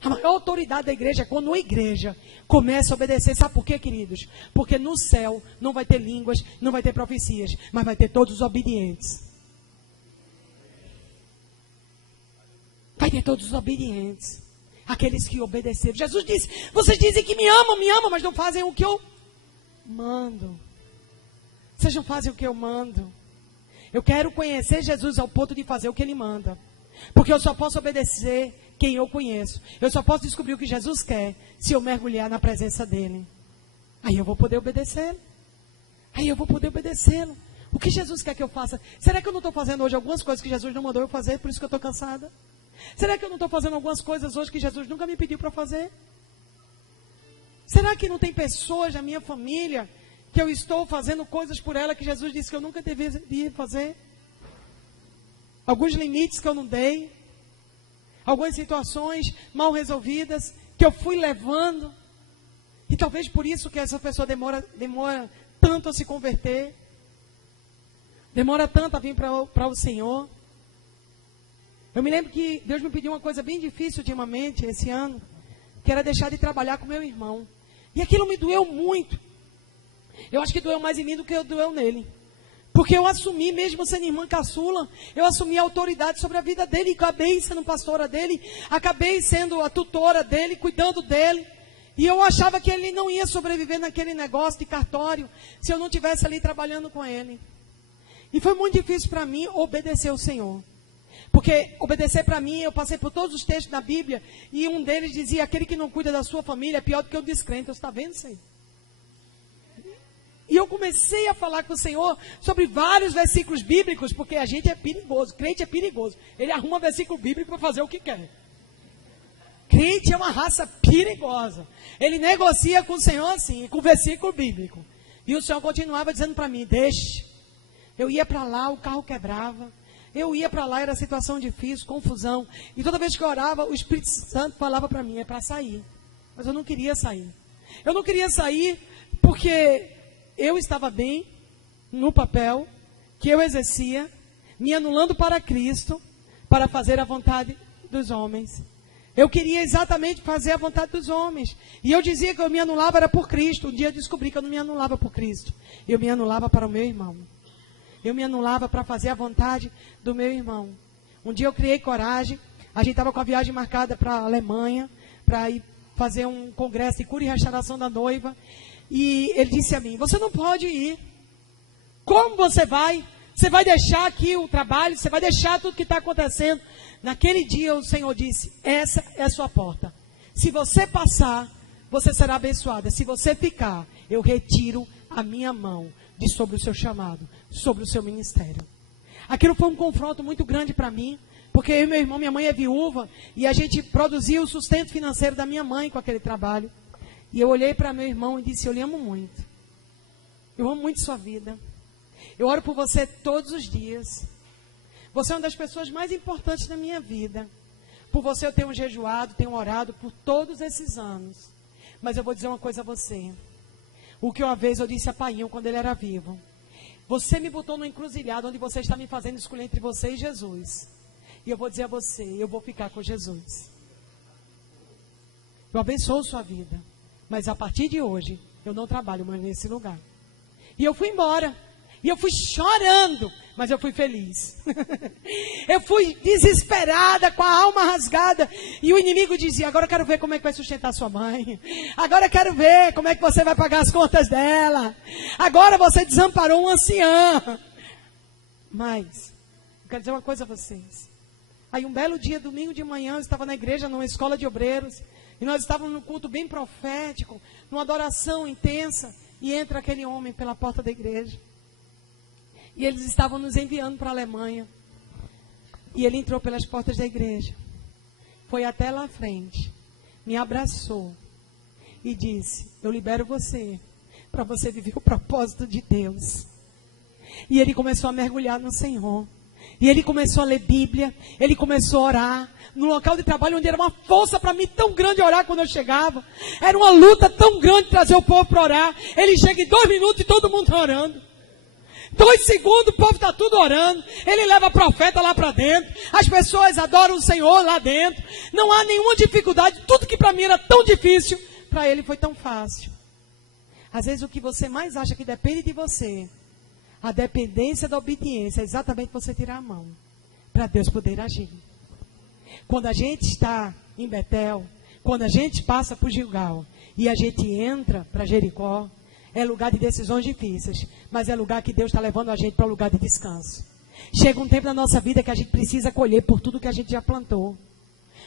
A maior autoridade da igreja é quando a igreja começa a obedecer. Sabe por quê, queridos? Porque no céu não vai ter línguas, não vai ter profecias, mas vai ter todos os obedientes. Vai ter todos os obedientes. Aqueles que obedeceram. Jesus disse: vocês dizem que me amam, mas não fazem o que eu mando. Vocês não fazem o que eu mando. Eu quero conhecer Jesus ao ponto de fazer o que Ele manda. Porque eu só posso obedecer quem eu conheço. Eu só posso descobrir o que Jesus quer se eu mergulhar na presença dEle. Aí eu vou poder obedecê-lo. O que Jesus quer que eu faça? Será que eu não estou fazendo hoje algumas coisas que Jesus não mandou eu fazer, por isso que eu estou cansada? Será que eu não estou fazendo algumas coisas hoje que Jesus nunca me pediu para fazer? Será que não tem pessoas da minha família que eu estou fazendo coisas por ela que Jesus disse que eu nunca deveria fazer? Alguns limites que eu não dei, algumas situações mal resolvidas que eu fui levando, e talvez por isso que essa pessoa demora tanto a se converter, demora tanto a vir para o Senhor. Eu me lembro que Deus me pediu uma coisa bem difícil ultimamente, esse ano, que era deixar de trabalhar com meu irmão. E aquilo me doeu muito. Eu acho que doeu mais em mim do que doeu nele. Porque eu assumi, mesmo sendo irmã caçula, eu assumi a autoridade sobre a vida dele, e acabei sendo pastora dele, acabei sendo a tutora dele, cuidando dele. E eu achava que ele não ia sobreviver naquele negócio de cartório, se eu não estivesse ali trabalhando com ele. E foi muito difícil para mim obedecer ao Senhor. Porque obedecer para mim, eu passei por todos os textos da Bíblia, e um deles dizia: aquele que não cuida da sua família é pior do que o descrente. Você está vendo isso aí? E eu comecei a falar com o Senhor sobre vários versículos bíblicos, porque a gente é perigoso, crente é perigoso. Ele arruma versículo bíblico para fazer o que quer. crente é uma raça perigosa. Ele negocia com o Senhor assim, com o versículo bíblico. E o Senhor continuava dizendo para mim, deixe. Eu ia para lá, o carro quebrava. Eu ia para lá, era situação difícil, confusão. E toda vez que eu orava, o Espírito Santo falava para mim, é para sair. Mas eu não queria sair. Eu não queria sair porque eu estava bem no papel que eu exercia, me anulando para Cristo, para fazer a vontade dos homens. Eu queria exatamente fazer a vontade dos homens. E eu dizia que eu me anulava era por Cristo. Um dia eu descobri que eu não me anulava por Cristo. Eu me anulava para o meu irmão. Eu me anulava para fazer a vontade do meu irmão. Um dia eu criei coragem. A gente estava com a viagem marcada para a Alemanha, para ir fazer um congresso de cura e restauração da noiva. E ele disse a mim, você não pode ir. Como você vai? Você vai deixar aqui o trabalho, você vai deixar tudo que está acontecendo. Naquele dia o Senhor disse, essa é a sua porta. Se você passar, você será abençoada. Se você ficar, eu retiro a minha mão de sobre o seu chamado, sobre o seu ministério. Aquilo foi um confronto muito grande para mim, porque eu e meu irmão, minha mãe é viúva, e a gente produzia o sustento financeiro da minha mãe com aquele trabalho. E eu olhei para meu irmão e disse, eu lhe amo muito. Eu amo muito sua vida. Eu oro por você todos os dias. Você é uma das pessoas mais importantes da minha vida. Por você eu tenho jejuado, tenho orado por todos esses anos. Mas eu vou dizer uma coisa a você. O que uma vez eu disse a Painho quando ele era vivo. Você me botou no encruzilhado onde você está me fazendo escolher entre você e Jesus. E eu vou dizer a você, eu vou ficar com Jesus. Eu abençoo sua vida. Mas a partir de hoje, eu não trabalho mais nesse lugar. E eu fui embora. E eu fui chorando, mas eu fui feliz. Eu fui desesperada, com a alma rasgada. E o inimigo dizia, agora eu quero ver como é que vai sustentar sua mãe. Agora eu quero ver como é que você vai pagar as contas dela. Agora você desamparou um ancião. Mas, eu quero dizer uma coisa a vocês. Aí um belo dia, domingo de manhã, eu estava na igreja, numa escola de obreiros. E nós estávamos num culto bem profético, numa adoração intensa. E entra aquele homem pela porta da igreja. E eles estavam nos enviando para a Alemanha. E ele entrou pelas portas da igreja. Foi até lá à frente. Me abraçou. E disse, eu libero você. Para você viver o propósito de Deus. E ele começou a mergulhar no Senhor. E ele começou a ler Bíblia. Ele começou a orar. No local de trabalho onde era uma força para mim tão grande orar quando eu chegava. Era uma luta tão grande trazer o povo para orar. Ele chega em 2 minutos e todo mundo está orando. 2 segundos, o povo está tudo orando. Ele leva profeta lá para dentro. As pessoas adoram o Senhor lá dentro. Não há nenhuma dificuldade. Tudo que para mim era tão difícil, para ele foi tão fácil. Às vezes o que você mais acha que depende de você, a dependência da obediência, é exatamente você tirar a mão, para Deus poder agir. Quando a gente está em Betel, quando a gente passa por Gilgal, e a gente entra para Jericó, é lugar de decisões difíceis, mas é lugar que Deus está levando a gente para um lugar de descanso. Chega um tempo na nossa vida que a gente precisa colher por tudo que a gente já plantou.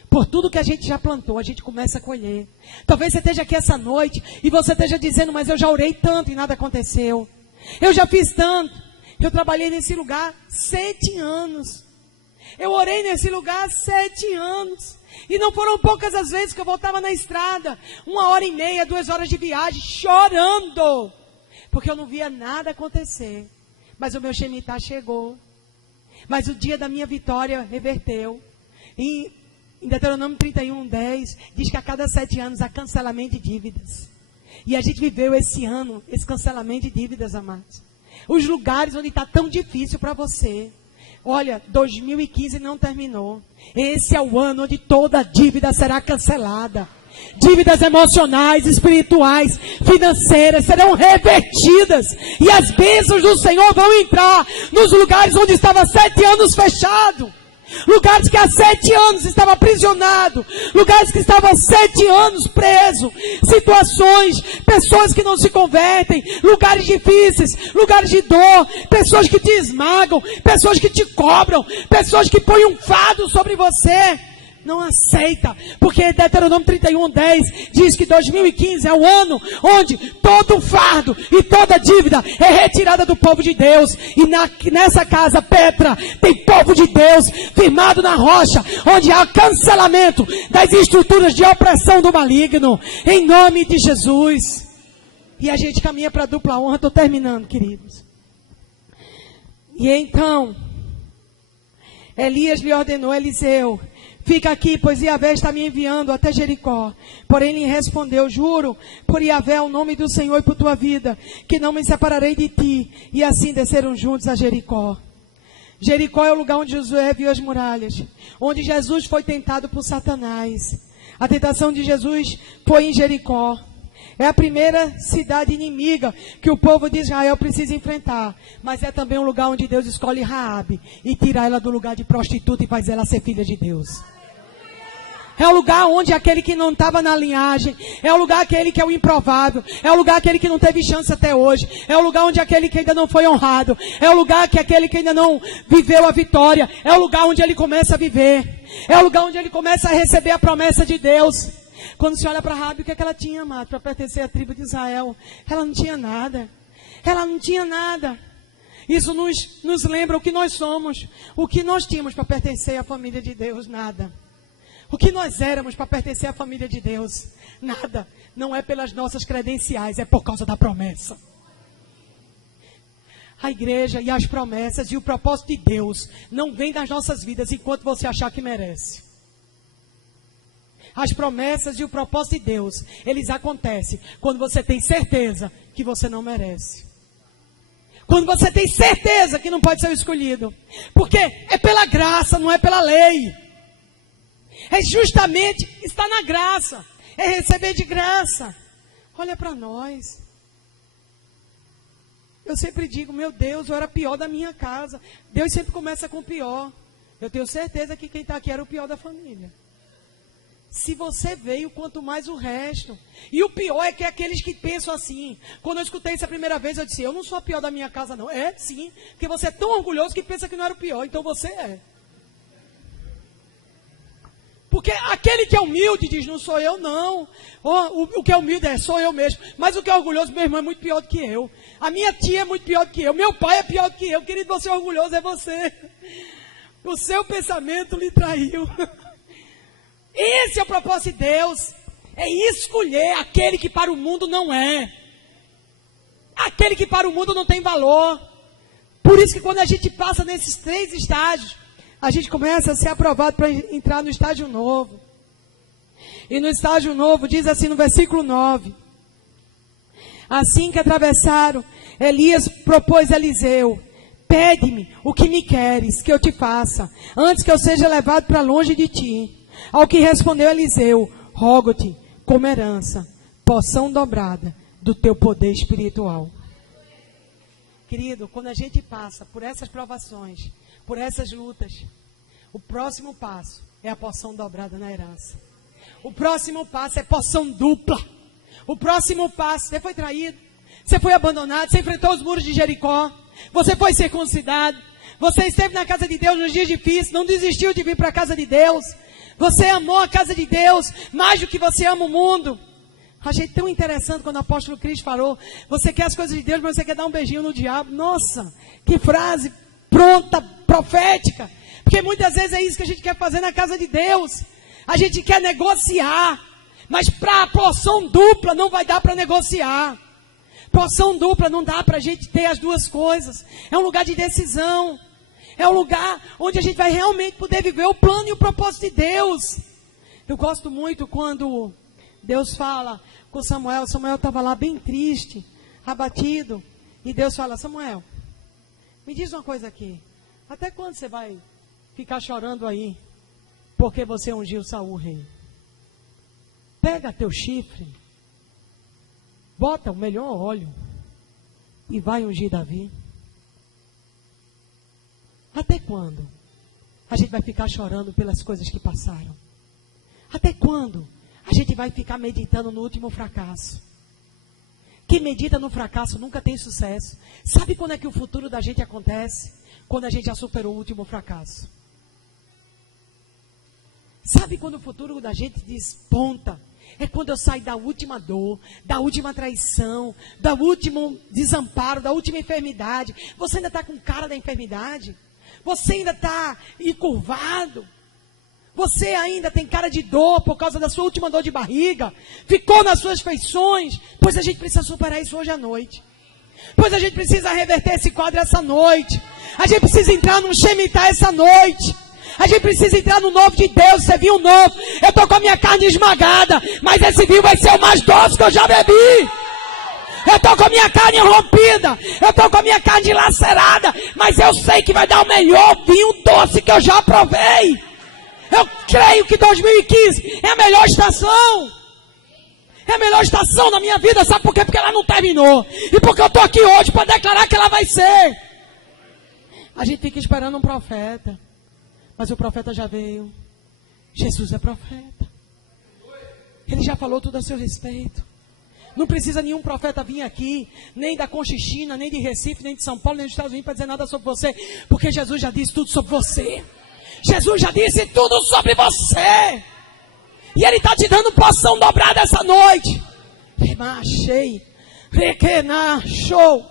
Por tudo que a gente já plantou, a gente começa a colher. Talvez você esteja aqui essa noite e você esteja dizendo, mas eu já orei tanto e nada aconteceu. Eu já fiz tanto. Eu trabalhei nesse lugar 7 anos. Eu orei nesse lugar 7 anos. E não foram poucas as vezes que eu voltava na estrada, 1h30, 2 horas de viagem, chorando. Porque eu não via nada acontecer. Mas o meu Shemitah chegou. Mas o dia da minha vitória reverteu. E em Deuteronômio 31:10, diz que a cada 7 anos há cancelamento de dívidas. E a gente viveu esse ano, esse cancelamento de dívidas, amados. Os lugares onde está tão difícil para você. Olha, 2015 não terminou. Esse é o ano onde toda dívida será cancelada. Dívidas emocionais, espirituais, financeiras serão revertidas. E as bênçãos do Senhor vão entrar nos lugares onde estava 7 anos fechado. Lugares que há 7 anos estava aprisionado. Lugares que estavam 7 anos preso. Situações, pessoas que não se convertem. Lugares difíceis, lugares de dor. Pessoas que te esmagam, pessoas que te cobram. Pessoas que põem um fardo sobre você. Não aceita, porque Deuteronômio 31:10 diz que 2015 é o ano onde todo fardo e toda dívida é retirada do povo de Deus. E nessa casa, Petra, tem povo de Deus firmado na rocha, onde há cancelamento das estruturas de opressão do maligno, em nome de Jesus. E a gente caminha para a dupla honra. Estou terminando, queridos. E então, Elias lhe ordenou: Eliseu, fica aqui, pois Yahvé está me enviando até Jericó. Porém lhe respondeu: juro por Yahvé, o nome do Senhor e por tua vida, que não me separarei de ti. E assim desceram juntos a Jericó. Jericó é o lugar onde Josué viu as muralhas, onde Jesus foi tentado por Satanás. A tentação de Jesus foi em Jericó. É a primeira cidade inimiga que o povo de Israel precisa enfrentar. Mas é também um lugar onde Deus escolhe Raabe e tira ela do lugar de prostituta e faz ela ser filha de Deus. É o lugar onde aquele que não estava na linhagem, é o lugar aquele que é o improvável, é o lugar aquele que não teve chance até hoje, é o lugar onde aquele que ainda não foi honrado, é o lugar que aquele que ainda não viveu a vitória, é o lugar onde ele começa a viver, é o lugar onde ele começa a receber a promessa de Deus. Quando se olha para Raabe, o que é que ela tinha, amado, para pertencer à tribo de Israel? Ela não tinha nada. Ela não tinha nada. Isso nos lembra o que nós somos. O que nós tínhamos para pertencer à família de Deus? Nada. O que nós éramos para pertencer à família de Deus? Nada. Não é pelas nossas credenciais, é por causa da promessa. A igreja e as promessas e o propósito de Deus não vem das nossas vidas enquanto você achar que merece. As promessas e o propósito de Deus, eles acontecem quando você tem certeza que você não merece. Quando você tem certeza que não pode ser o escolhido. Porque é pela graça, não é pela lei. É justamente estar na graça. É receber de graça. Olha para nós. Eu sempre digo, meu Deus, eu era pior da minha casa. Deus sempre começa com o pior. Eu tenho certeza que quem está aqui era o pior da família. Se você veio, quanto mais o resto. E o pior é que é aqueles que pensam assim. Quando eu escutei isso a primeira vez, eu disse: eu não sou a pior da minha casa, não. É, sim. Porque você é tão orgulhoso que pensa que não era o pior. Então você é. Porque aquele que é humilde diz: não sou eu, não. O que é humilde é: sou eu mesmo. Mas o que é orgulhoso, meu irmão, é muito pior do que eu. A minha tia é muito pior do que eu. Meu pai é pior do que eu. Querido, você é orgulhoso, é você. O seu pensamento lhe traiu. Esse é o propósito de Deus. É escolher aquele que para o mundo não é. Aquele que para o mundo não tem valor. Por isso que quando a gente passa nesses 3 estágios, a gente começa a ser aprovado para entrar no estágio novo. E no estágio novo diz assim no versículo 9. Assim que atravessaram, Elias propôs a Eliseu: pede-me o que me queres que eu te faça, antes que eu seja levado para longe de ti. Ao que respondeu Eliseu: rogo-te como herança, porção dobrada do teu poder espiritual. Querido, quando a gente passa por essas provações, por essas lutas, o próximo passo é a porção dobrada na herança. O próximo passo é porção dupla. O próximo passo: você foi traído, você foi abandonado, você enfrentou os muros de Jericó, você foi circuncidado, você esteve na casa de Deus nos dias difíceis, não desistiu de vir para a casa de Deus. Você amou a casa de Deus mais do que você ama o mundo. Achei tão interessante quando o apóstolo Cristo falou: você quer as coisas de Deus, mas você quer dar um beijinho no diabo. Nossa, que frase pronta, profética. Porque muitas vezes é isso que a gente quer fazer na casa de Deus. A gente quer negociar, mas para a porção dupla não vai dar para negociar. Porção dupla não dá para a gente ter as duas coisas. É um lugar de decisão. É um lugar onde a gente vai realmente poder viver o plano e o propósito de Deus. Eu gosto muito quando Deus fala com Samuel. Samuel estava lá bem triste, abatido. E Deus fala: Samuel, me diz uma coisa aqui. Até quando você vai ficar chorando aí? Porque você ungiu Saul rei. Pega teu chifre, bota o melhor óleo e vai ungir Davi. Até quando a gente vai ficar chorando pelas coisas que passaram? Até quando a gente vai ficar meditando no último fracasso? Quem medita no fracasso nunca tem sucesso. Sabe quando é que o futuro da gente acontece? Quando a gente já superou o último fracasso. Sabe quando o futuro da gente desponta? É quando eu saio da última dor, da última traição, do último desamparo, da última enfermidade. Você ainda está com cara da enfermidade? Você ainda está encurvado? Você ainda tem cara de dor por causa da sua última dor de barriga? Ficou nas suas feições? Pois a gente precisa superar isso hoje à noite. Pois a gente precisa reverter esse quadro essa noite. A gente precisa entrar num Shemitah essa noite. A gente precisa entrar no novo de Deus. Você viu o novo? Eu estou com a minha carne esmagada, mas esse vinho vai ser o mais doce que eu já bebi. Eu estou com a minha carne rompida, eu estou com a minha carne dilacerada, mas eu sei que vai dar o melhor vinho doce que eu já provei. Eu creio que 2015 é a melhor estação. É a melhor estação na minha vida, sabe por quê? Porque ela não terminou. E porque eu estou aqui hoje para declarar que ela vai ser. A gente fica esperando um profeta. Mas o profeta já veio. Jesus é profeta. Ele já falou tudo a seu respeito. Não precisa nenhum profeta vir aqui, nem da Conchichina, nem de Recife, nem de São Paulo, nem dos Estados Unidos para dizer nada sobre você. Porque Jesus já disse tudo sobre você. Jesus já disse tudo sobre você. E Ele está te dando porção dobrada essa noite. Remachei. Show.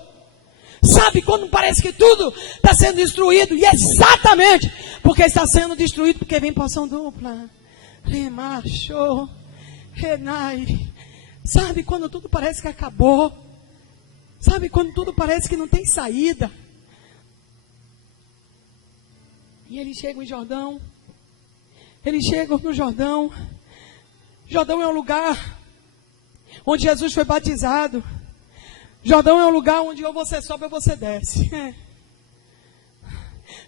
Sabe quando parece que tudo está sendo destruído? E exatamente porque está sendo destruído, porque vem porção dupla. Remachou. Renai. Sabe quando tudo parece que acabou? Sabe quando tudo parece que não tem saída? E eles chegam em Jordão. Eles chegam no Jordão. Jordão é um lugar onde Jesus foi batizado. Jordão é um lugar onde ou você sobe ou você desce.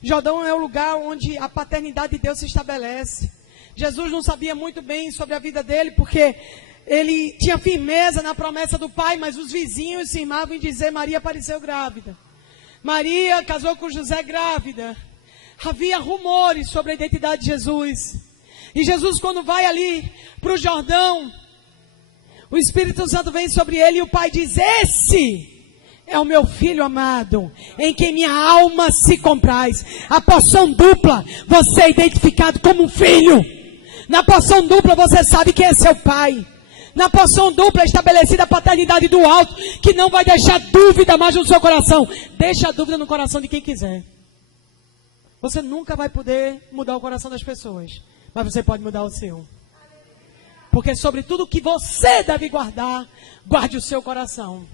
Jordão é o lugar onde a paternidade de Deus se estabelece. Jesus não sabia muito bem sobre a vida dele, porque ele tinha firmeza na promessa do Pai, mas os vizinhos se irmavam em dizer: Maria apareceu grávida. Maria casou com José grávida. Havia rumores sobre a identidade de Jesus. E Jesus, quando vai ali para o Jordão, o Espírito Santo vem sobre ele e o Pai diz: esse é o meu filho amado, em quem minha alma se compraz. A porção dupla, você é identificado como um filho. Na porção dupla você sabe quem é seu pai. Na porção dupla é estabelecida a paternidade do alto, que não vai deixar dúvida mais no seu coração. Deixa a dúvida no coração de quem quiser. Você nunca vai poder mudar o coração das pessoas, mas você pode mudar o seu. Porque sobre tudo que você deve guardar, guarde o seu coração.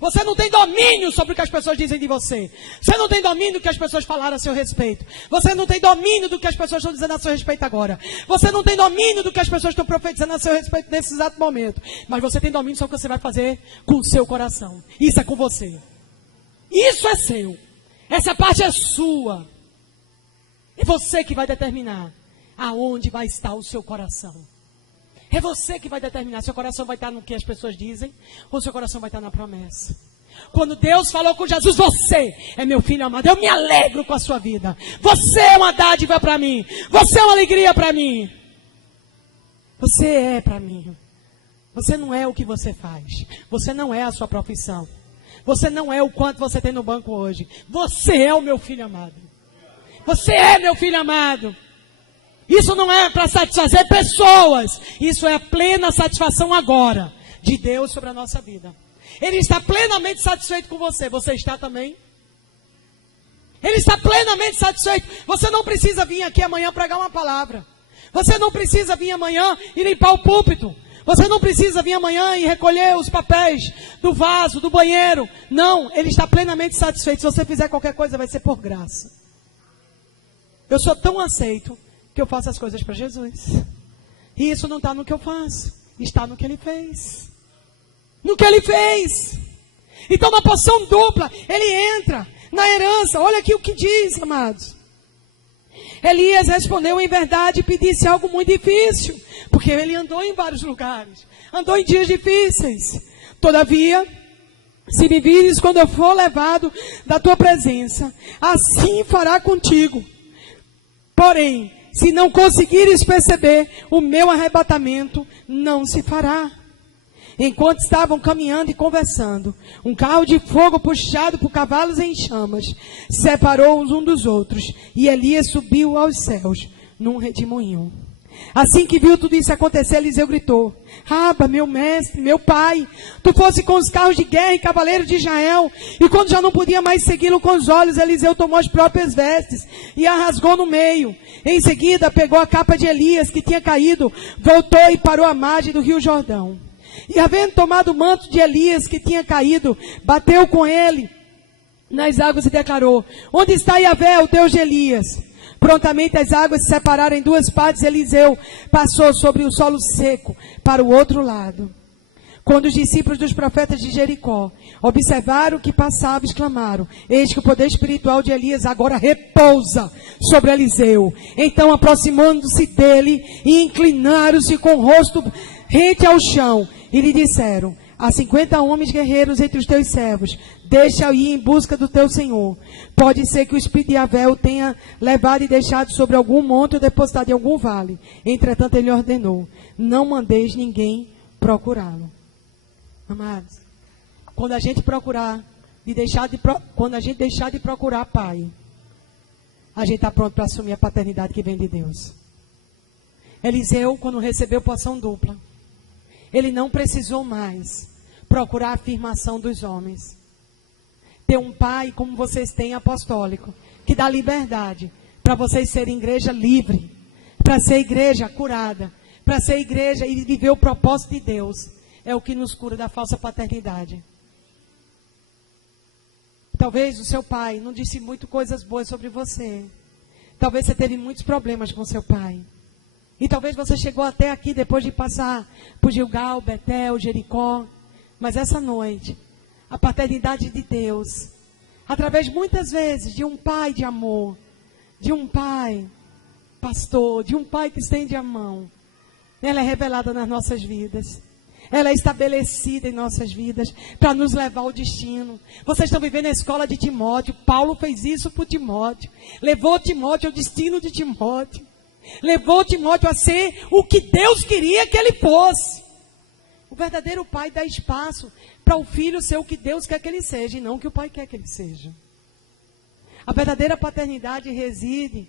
Você não tem domínio sobre o que as pessoas dizem de você. Você não tem domínio do que as pessoas falaram a seu respeito. Você não tem domínio do que as pessoas estão dizendo a seu respeito agora. Você não tem domínio do que as pessoas estão profetizando a seu respeito nesse exato momento. Mas você tem domínio sobre o que você vai fazer com o seu coração. Isso é com você. Isso é seu. Essa parte é sua. É você que vai determinar aonde vai estar o seu coração. É você que vai determinar. Seu coração vai estar no que as pessoas dizem, ou seu coração vai estar na promessa. Quando Deus falou com Jesus: você é meu filho amado, eu me alegro com a sua vida. Você é uma dádiva para mim. Você é uma alegria para mim. Você é para mim. Você não é o que você faz. Você não é a sua profissão. Você não é o quanto você tem no banco hoje. Você é o meu filho amado. Você é meu filho amado. Isso não é para satisfazer pessoas. Isso é a plena satisfação agora de Deus sobre a nossa vida. Ele está plenamente satisfeito com você. Você está também? Ele está plenamente satisfeito. Você não precisa vir aqui amanhã pregar uma palavra. Você não precisa vir amanhã e limpar o púlpito. Você não precisa vir amanhã e recolher os papéis do vaso, do banheiro. Não, Ele está plenamente satisfeito. Se você fizer qualquer coisa, vai ser por graça. Eu sou tão aceito que eu faço as coisas para Jesus. E isso não está no que eu faço. Está no que Ele fez. No que Ele fez. Então, na porção dupla, Ele entra na herança. Olha aqui o que diz, amados. Elias respondeu: em verdade, pedisse algo muito difícil. Porque ele andou em vários lugares. Andou em dias difíceis. Todavia, se me vires quando eu for levado da tua presença, assim fará contigo. Porém, se não conseguires perceber, o meu arrebatamento não se fará. Enquanto estavam caminhando e conversando, um carro de fogo puxado por cavalos em chamas separou-os um dos outros, e Elias subiu aos céus num redemoinho. Assim que viu tudo isso acontecer, Eliseu gritou: Raba, meu mestre, meu pai, tu fosse com os carros de guerra e cavaleiros de Israel. E quando já não podia mais segui-lo com os olhos, Eliseu tomou as próprias vestes e a rasgou no meio. Em seguida, pegou a capa de Elias, que tinha caído, voltou e parou à margem do rio Jordão. E havendo tomado o manto de Elias, que tinha caído, bateu com ele nas águas e declarou: Onde está Yahvé, o Deus de Elias? Prontamente as águas se separaram em duas partes. Eliseu passou sobre o solo seco para o outro lado. Quando os discípulos dos profetas de Jericó observaram o que passava, exclamaram: Eis que o poder espiritual de Elias agora repousa sobre Eliseu. Então, aproximando-se dele e inclinaram-se com o rosto rente ao chão, e lhe disseram: Há 50 homens guerreiros entre os teus servos. Deixa ir em busca do teu Senhor. Pode ser que o Espírito de Yahvé o tenha levado e deixado sobre algum monte ou depositado em algum vale. Entretanto, ele ordenou: Não mandeis ninguém procurá-lo. Amados, quando a gente deixar de procurar Pai, a gente está pronto para assumir a paternidade que vem de Deus. Eliseu, quando recebeu porção dupla, ele não precisou mais procurar a afirmação dos homens. Ter um pai como vocês têm, apostólico, que dá liberdade para vocês serem igreja livre, para ser igreja curada, para ser igreja e viver o propósito de Deus, é o que nos cura da falsa paternidade. Talvez o seu pai não disse muito coisas boas sobre você. Talvez você teve muitos problemas com seu pai. E talvez você chegou até aqui depois de passar por Gilgal, Betel, Jericó. Mas essa noite, a paternidade de Deus, através muitas vezes de um pai de amor, de um pai pastor, de um pai que estende a mão, ela é revelada nas nossas vidas. Ela é estabelecida em nossas vidas para nos levar ao destino. Vocês estão vivendo a escola de Timóteo. Paulo fez isso por Timóteo. Levou Timóteo ao destino de Timóteo. Levou Timóteo a ser o que Deus queria que ele fosse. O verdadeiro pai dá espaço para o filho ser o que Deus quer que ele seja e não o que o pai quer que ele seja. A verdadeira paternidade reside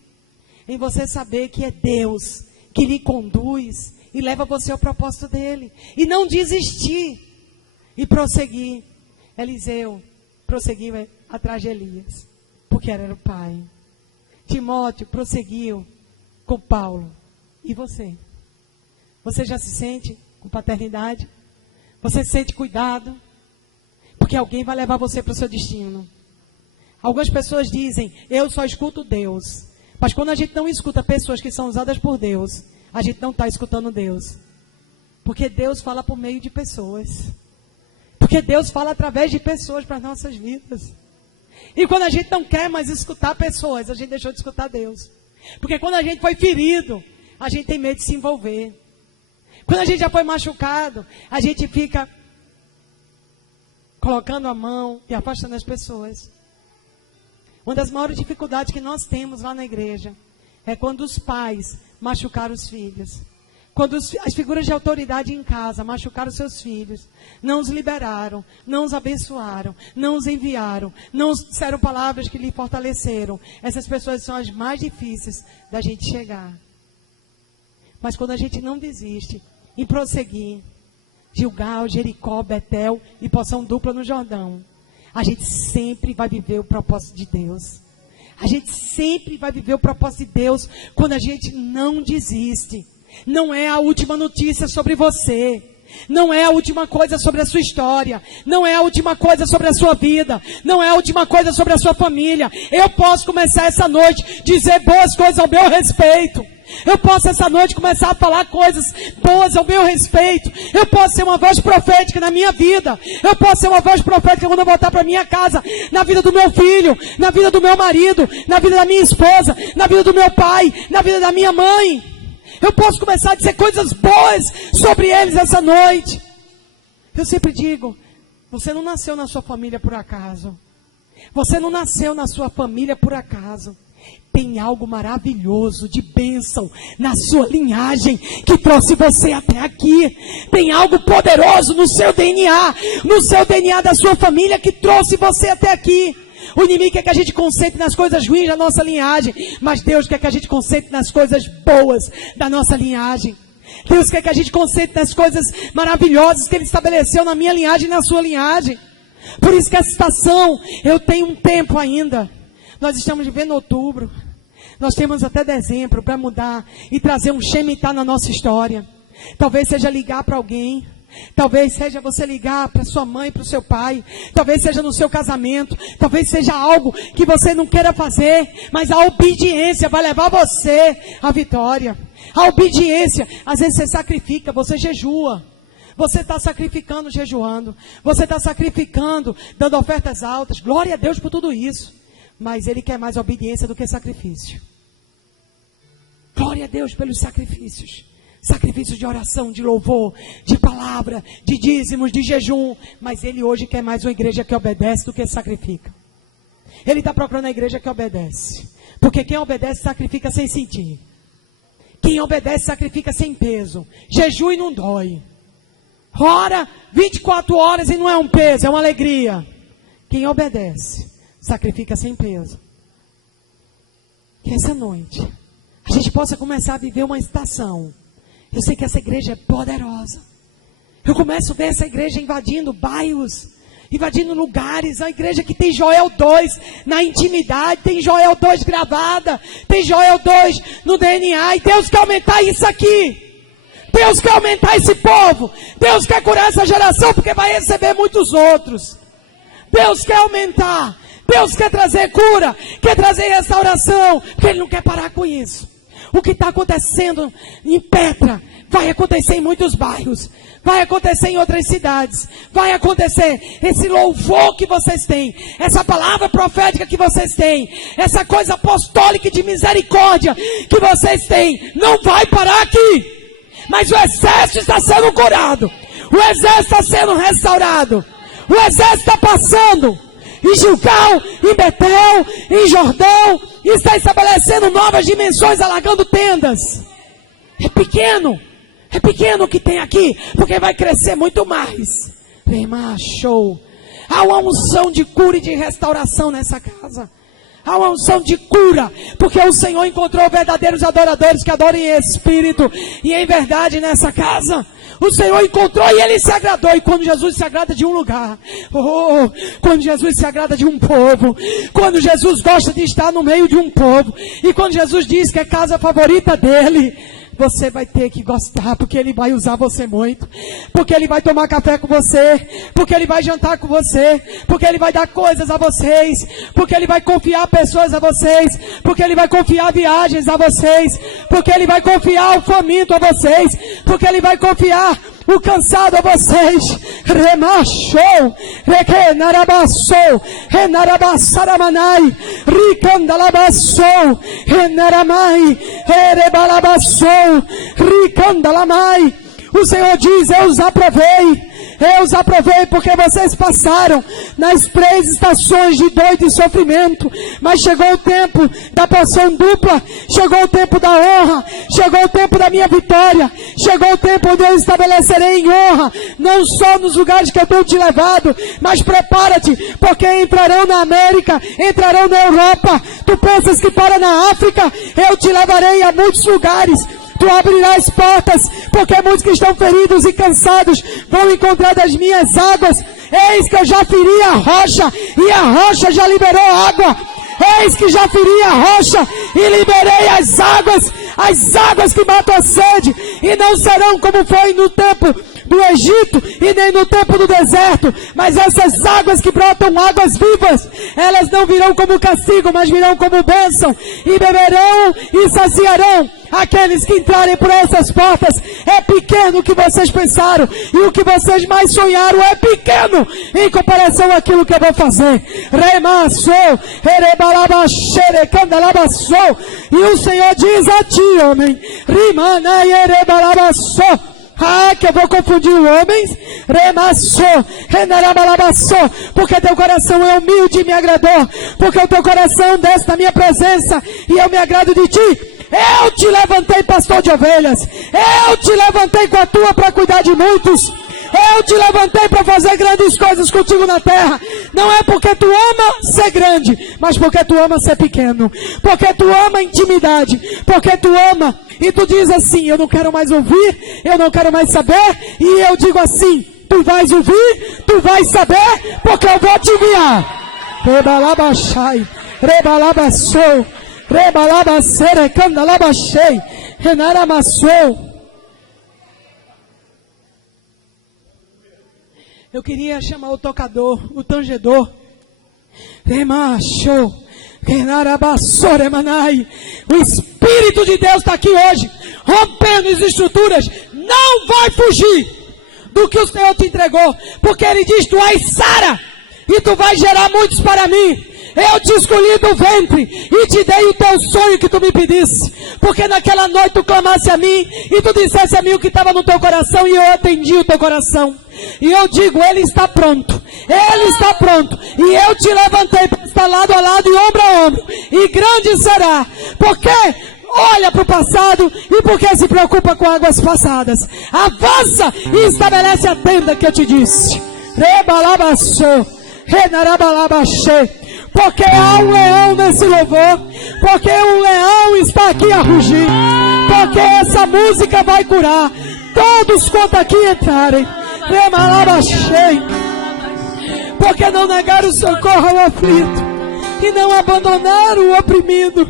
em você saber que é Deus que lhe conduz e leva você ao propósito dele. E não desistir e prosseguir. Eliseu prosseguiu atrás de Elias, porque era o pai. Timóteo prosseguiu com Paulo. E você? Você já se sente com paternidade? Você se sente cuidado? Porque alguém vai levar você para o seu destino. Algumas pessoas dizem: eu só escuto Deus. Mas quando a gente não escuta pessoas que são usadas por Deus, a gente não está escutando Deus. Porque Deus fala por meio de pessoas. Porque Deus fala através de pessoas para as nossas vidas. E quando a gente não quer mais escutar pessoas, a gente deixou de escutar Deus. Porque quando a gente foi ferido, a gente tem medo de se envolver. Quando a gente já foi machucado, a gente fica colocando a mão e afastando as pessoas. Uma das maiores dificuldades que nós temos lá na igreja é quando os pais machucaram os filhos. Quando as figuras de autoridade em casa machucaram seus filhos, não os liberaram, não os abençoaram, não os enviaram, não os disseram palavras que lhe fortaleceram. Essas pessoas são as mais difíceis da gente chegar. Mas quando a gente não desiste em prosseguir, Gilgal, Jericó, Betel e porção dupla no Jordão, a gente sempre vai viver o propósito de Deus. A gente sempre vai viver o propósito de Deus quando a gente não desiste. Não é a última notícia sobre você. Não é a última coisa sobre a sua história. Não é a última coisa sobre a sua vida. Não é a última coisa sobre a sua família. Eu posso começar essa noite a dizer boas coisas ao meu respeito. Eu posso essa noite começar a falar coisas boas ao meu respeito. Eu posso ser uma voz profética na minha vida. Eu posso ser uma voz profética quando eu voltar para minha casa, na vida do meu filho, na vida do meu marido, na vida da minha esposa, na vida do meu pai, na vida da minha mãe. Eu posso começar a dizer coisas boas sobre eles essa noite. Eu sempre digo: você não nasceu na sua família por acaso. Você não nasceu na sua família por acaso. Tem algo maravilhoso de bênção na sua linhagem que trouxe você até aqui. Tem algo poderoso no seu DNA da sua família que trouxe você até aqui. O inimigo quer que a gente concentre nas coisas ruins da nossa linhagem. Mas Deus quer que a gente concentre nas coisas boas da nossa linhagem. Deus quer que a gente concentre nas coisas maravilhosas que Ele estabeleceu na minha linhagem e na sua linhagem. Por isso que essa estação, eu tenho um tempo ainda. Nós estamos vivendo outubro. Nós temos até dezembro para mudar e trazer um Shemitah na nossa história. Talvez seja ligar para alguém. Talvez seja você ligar para sua mãe, para o seu pai. Talvez seja no seu casamento. Talvez seja algo que você não queira fazer. Mas a obediência vai levar você à vitória. A obediência, às vezes você sacrifica, você jejua. Você está sacrificando jejuando. Você está sacrificando, dando ofertas altas. Glória a Deus por tudo isso. Mas Ele quer mais obediência do que sacrifício. Glória a Deus pelos sacrifícios. Sacrifícios de oração, de louvor, de palavra, de dízimos, de jejum. Mas Ele hoje quer mais uma igreja que obedece do que sacrifica. Ele está procurando a igreja que obedece. Porque quem obedece sacrifica sem sentir. Quem obedece sacrifica sem peso. Jejum e não dói. Ora 24 horas e não é um peso, é uma alegria. Quem obedece sacrifica sem peso. Que essa noite a gente possa começar a viver uma estação. Eu sei que essa igreja é poderosa. Eu começo a ver essa igreja invadindo bairros, invadindo lugares. A igreja que tem Joel 2 na intimidade, tem Joel 2 gravada, tem Joel 2 no DNA. E Deus quer aumentar isso aqui. Deus quer aumentar esse povo. Deus quer curar essa geração, porque vai receber muitos outros. Deus quer aumentar. Deus quer trazer cura, quer trazer restauração, porque Ele não quer parar com isso. O que está acontecendo em Petra vai acontecer em muitos bairros, vai acontecer em outras cidades, vai acontecer. Esse louvor que vocês têm, essa palavra profética que vocês têm, essa coisa apostólica de misericórdia que vocês têm, não vai parar aqui. Mas o exército está sendo curado, o exército está sendo restaurado, o exército está passando em Gilgal, em Betel, em Jordão, e está estabelecendo novas dimensões, alargando tendas. É pequeno o que tem aqui, porque vai crescer muito mais. Show. Há uma unção de cura e de restauração nessa casa. Há uma unção de cura, porque o Senhor encontrou verdadeiros adoradores que adoram em espírito e em verdade nessa casa. O Senhor encontrou e Ele se agradou. E quando Jesus se agrada de um lugar, quando Jesus se agrada de um povo, quando Jesus gosta de estar no meio de um povo, e quando Jesus diz que é a casa favorita dEle, você vai ter que gostar, porque Ele vai usar você muito, porque Ele vai tomar café com você, porque Ele vai jantar com você, porque Ele vai dar coisas a vocês, porque Ele vai confiar pessoas a vocês, porque Ele vai confiar viagens a vocês, porque Ele vai confiar o faminto a vocês, porque Ele vai confiar o cansado a vocês. Remachou, requenarabassou, renarabassaramanai, ricandalabassou, renaramai, erebalabassou, ricandalamai. O Senhor diz: eu os aprovei porque vocês passaram nas 3 estações de dor e de sofrimento, mas chegou o tempo da porção dupla, chegou o tempo da honra, chegou o tempo da minha vitória, chegou o tempo onde eu estabelecerei em honra, não só nos lugares que eu tenho te levado, mas prepara-te, porque entrarão na América, entrarão na Europa. Tu pensas que para na África, eu te levarei a muitos lugares. Tu abrirás portas, porque muitos que estão feridos e cansados vão encontrar das minhas águas. Eis que eu já feri a rocha, e a rocha já liberou água. Eis que já feri a rocha e liberei as águas que matam a sede, e não serão como foi no tempo do Egito e nem no tempo do deserto, mas essas águas que brotam, águas vivas, elas não virão como castigo, mas virão como bênção, e beberão e saciarão aqueles que entrarem por essas portas. É pequeno o que vocês pensaram, e o que vocês mais sonharam é pequeno em comparação àquilo que eu vou fazer. Remassou, erebalabaxerecandalabassou, e o Senhor diz a ti, homem, rimanai erebalabassou. Que eu vou confundir homens, remassou, renarabalabassou, porque teu coração é humilde e me agradou, porque o teu coração desce na minha presença e eu me agrado de ti. Eu te levantei pastor de ovelhas, eu te levantei com a tua para cuidar de muitos, Eu te levantei para fazer grandes coisas contigo na terra. Não é porque tu ama ser grande, mas porque tu ama ser pequeno. Porque tu ama intimidade. Porque tu ama. E tu diz assim, eu não quero mais ouvir, eu não quero mais saber. E eu digo assim, tu vais ouvir, tu vais saber, porque eu vou te enviar. Rebalabachai, rebalabassou, rebalabacere, candalabachei, renaramassou. Eu queria chamar o tocador, o tangedor. Remachou, renarabassou, remanai. O Espírito de Deus está aqui hoje, rompendo as estruturas. Não vai fugir do que o Senhor te entregou, porque Ele diz, tu és Sara, e tu vais gerar muitos para mim. Eu te escolhi do ventre e te dei o teu sonho que tu me pedisse. Porque naquela noite tu clamasse a mim e tu dissesse a mim o que estava no teu coração e eu atendi o teu coração. E eu digo, Ele está pronto. Ele está pronto. E eu te levantei para estar lado a lado e ombro a ombro. E grande será. Porque olha para o passado e porque se preocupa com águas passadas. Avança e estabelece a tenda que eu te disse. Rebalabassou, renarabalabachê. Porque há um leão nesse louvor. Porque um leão está aqui a rugir. Porque essa música vai curar todos quanto aqui entrarem. Remalabachei. Porque não negaram o socorro ao aflito. E não abandonaram o oprimido.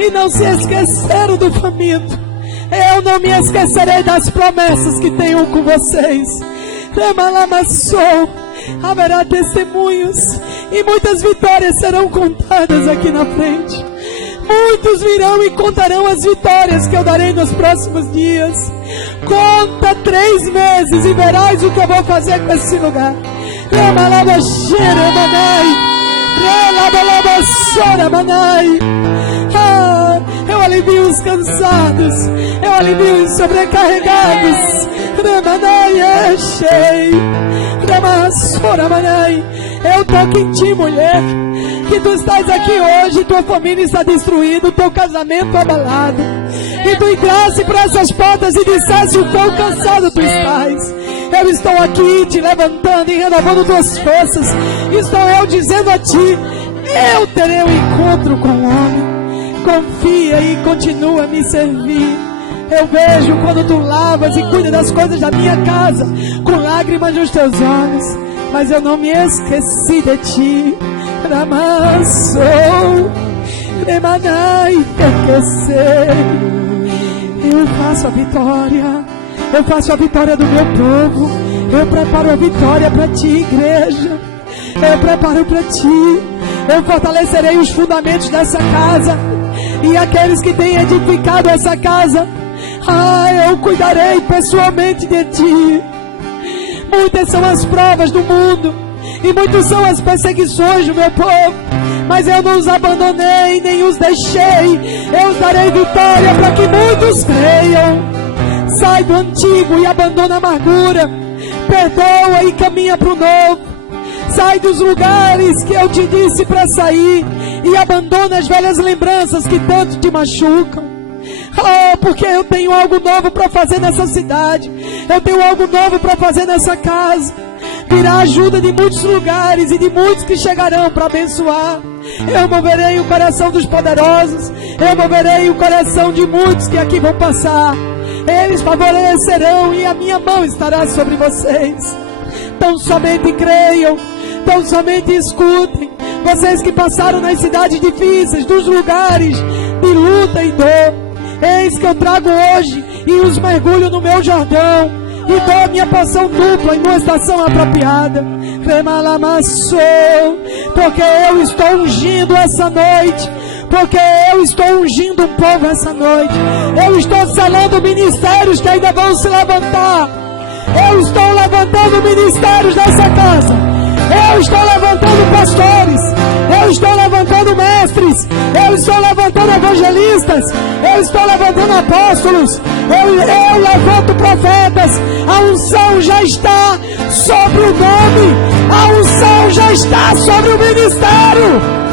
E não se esqueceram do faminto. Eu não me esquecerei das promessas que tenho com vocês. Remalamassou. Haverá testemunhos e muitas vitórias serão contadas aqui na frente. Muitos virão e contarão as vitórias que eu darei nos próximos dias. Conta 3 meses e verás o que eu vou fazer com esse lugar. Eu alivio os cansados, eu alivio os sobrecarregados. Eu toco em ti, mulher, que tu estás aqui hoje, tua família está destruída, o teu casamento abalado, e tu entrasse para essas portas e dissesse o quão cansado tu estás. Eu estou aqui te levantando e renovando tuas forças. Estou eu dizendo a ti, eu terei um encontro com o homem. Confia e continua a me servir. Eu vejo quando tu lavas e cuida das coisas da minha casa, com lágrimas nos teus olhos, mas eu não me esqueci de ti. Ramassou, remanai, esquecer. Eu faço a vitória, eu faço a vitória do meu povo. Eu preparo a vitória para ti, igreja. Eu preparo para ti. Eu fortalecerei os fundamentos dessa casa, e aqueles que têm edificado essa casa, eu cuidarei pessoalmente de ti. Muitas são as provas do mundo, e muitas são as perseguições do meu povo, mas eu não os abandonei, nem os deixei. Eu os darei vitória para que muitos creiam. Sai do antigo e abandona a amargura. Perdoa e caminha para o novo. Sai dos lugares que eu te disse para sair e abandona as velhas lembranças que tanto te machucam. Porque eu tenho algo novo para fazer nessa cidade. Eu tenho algo novo para fazer nessa casa. Virá ajuda de muitos lugares e de muitos que chegarão para abençoar. Eu moverei o coração dos poderosos. Eu moverei o coração de muitos que aqui vão passar. Eles favorecerão e a minha mão estará sobre vocês. Tão somente creiam, tão somente escutem. Vocês que passaram nas cidades difíceis, dos lugares de luta e dor. Eis que eu trago hoje e os mergulho no meu Jordão, e dou a minha porção dupla em uma estação apropriada. Remalamassou, porque eu estou ungindo essa noite. Porque eu estou ungindo um povo essa noite. Eu estou selando ministérios que ainda vão se levantar. Eu estou levantando ministérios nessa casa. Eu estou levantando pastores. Eu estou levantando mestres. Eu estou levantando evangelistas. Eu estou levantando apóstolos. Eu levanto profetas. A unção já está sobre o nome. A unção já está sobre o ministério.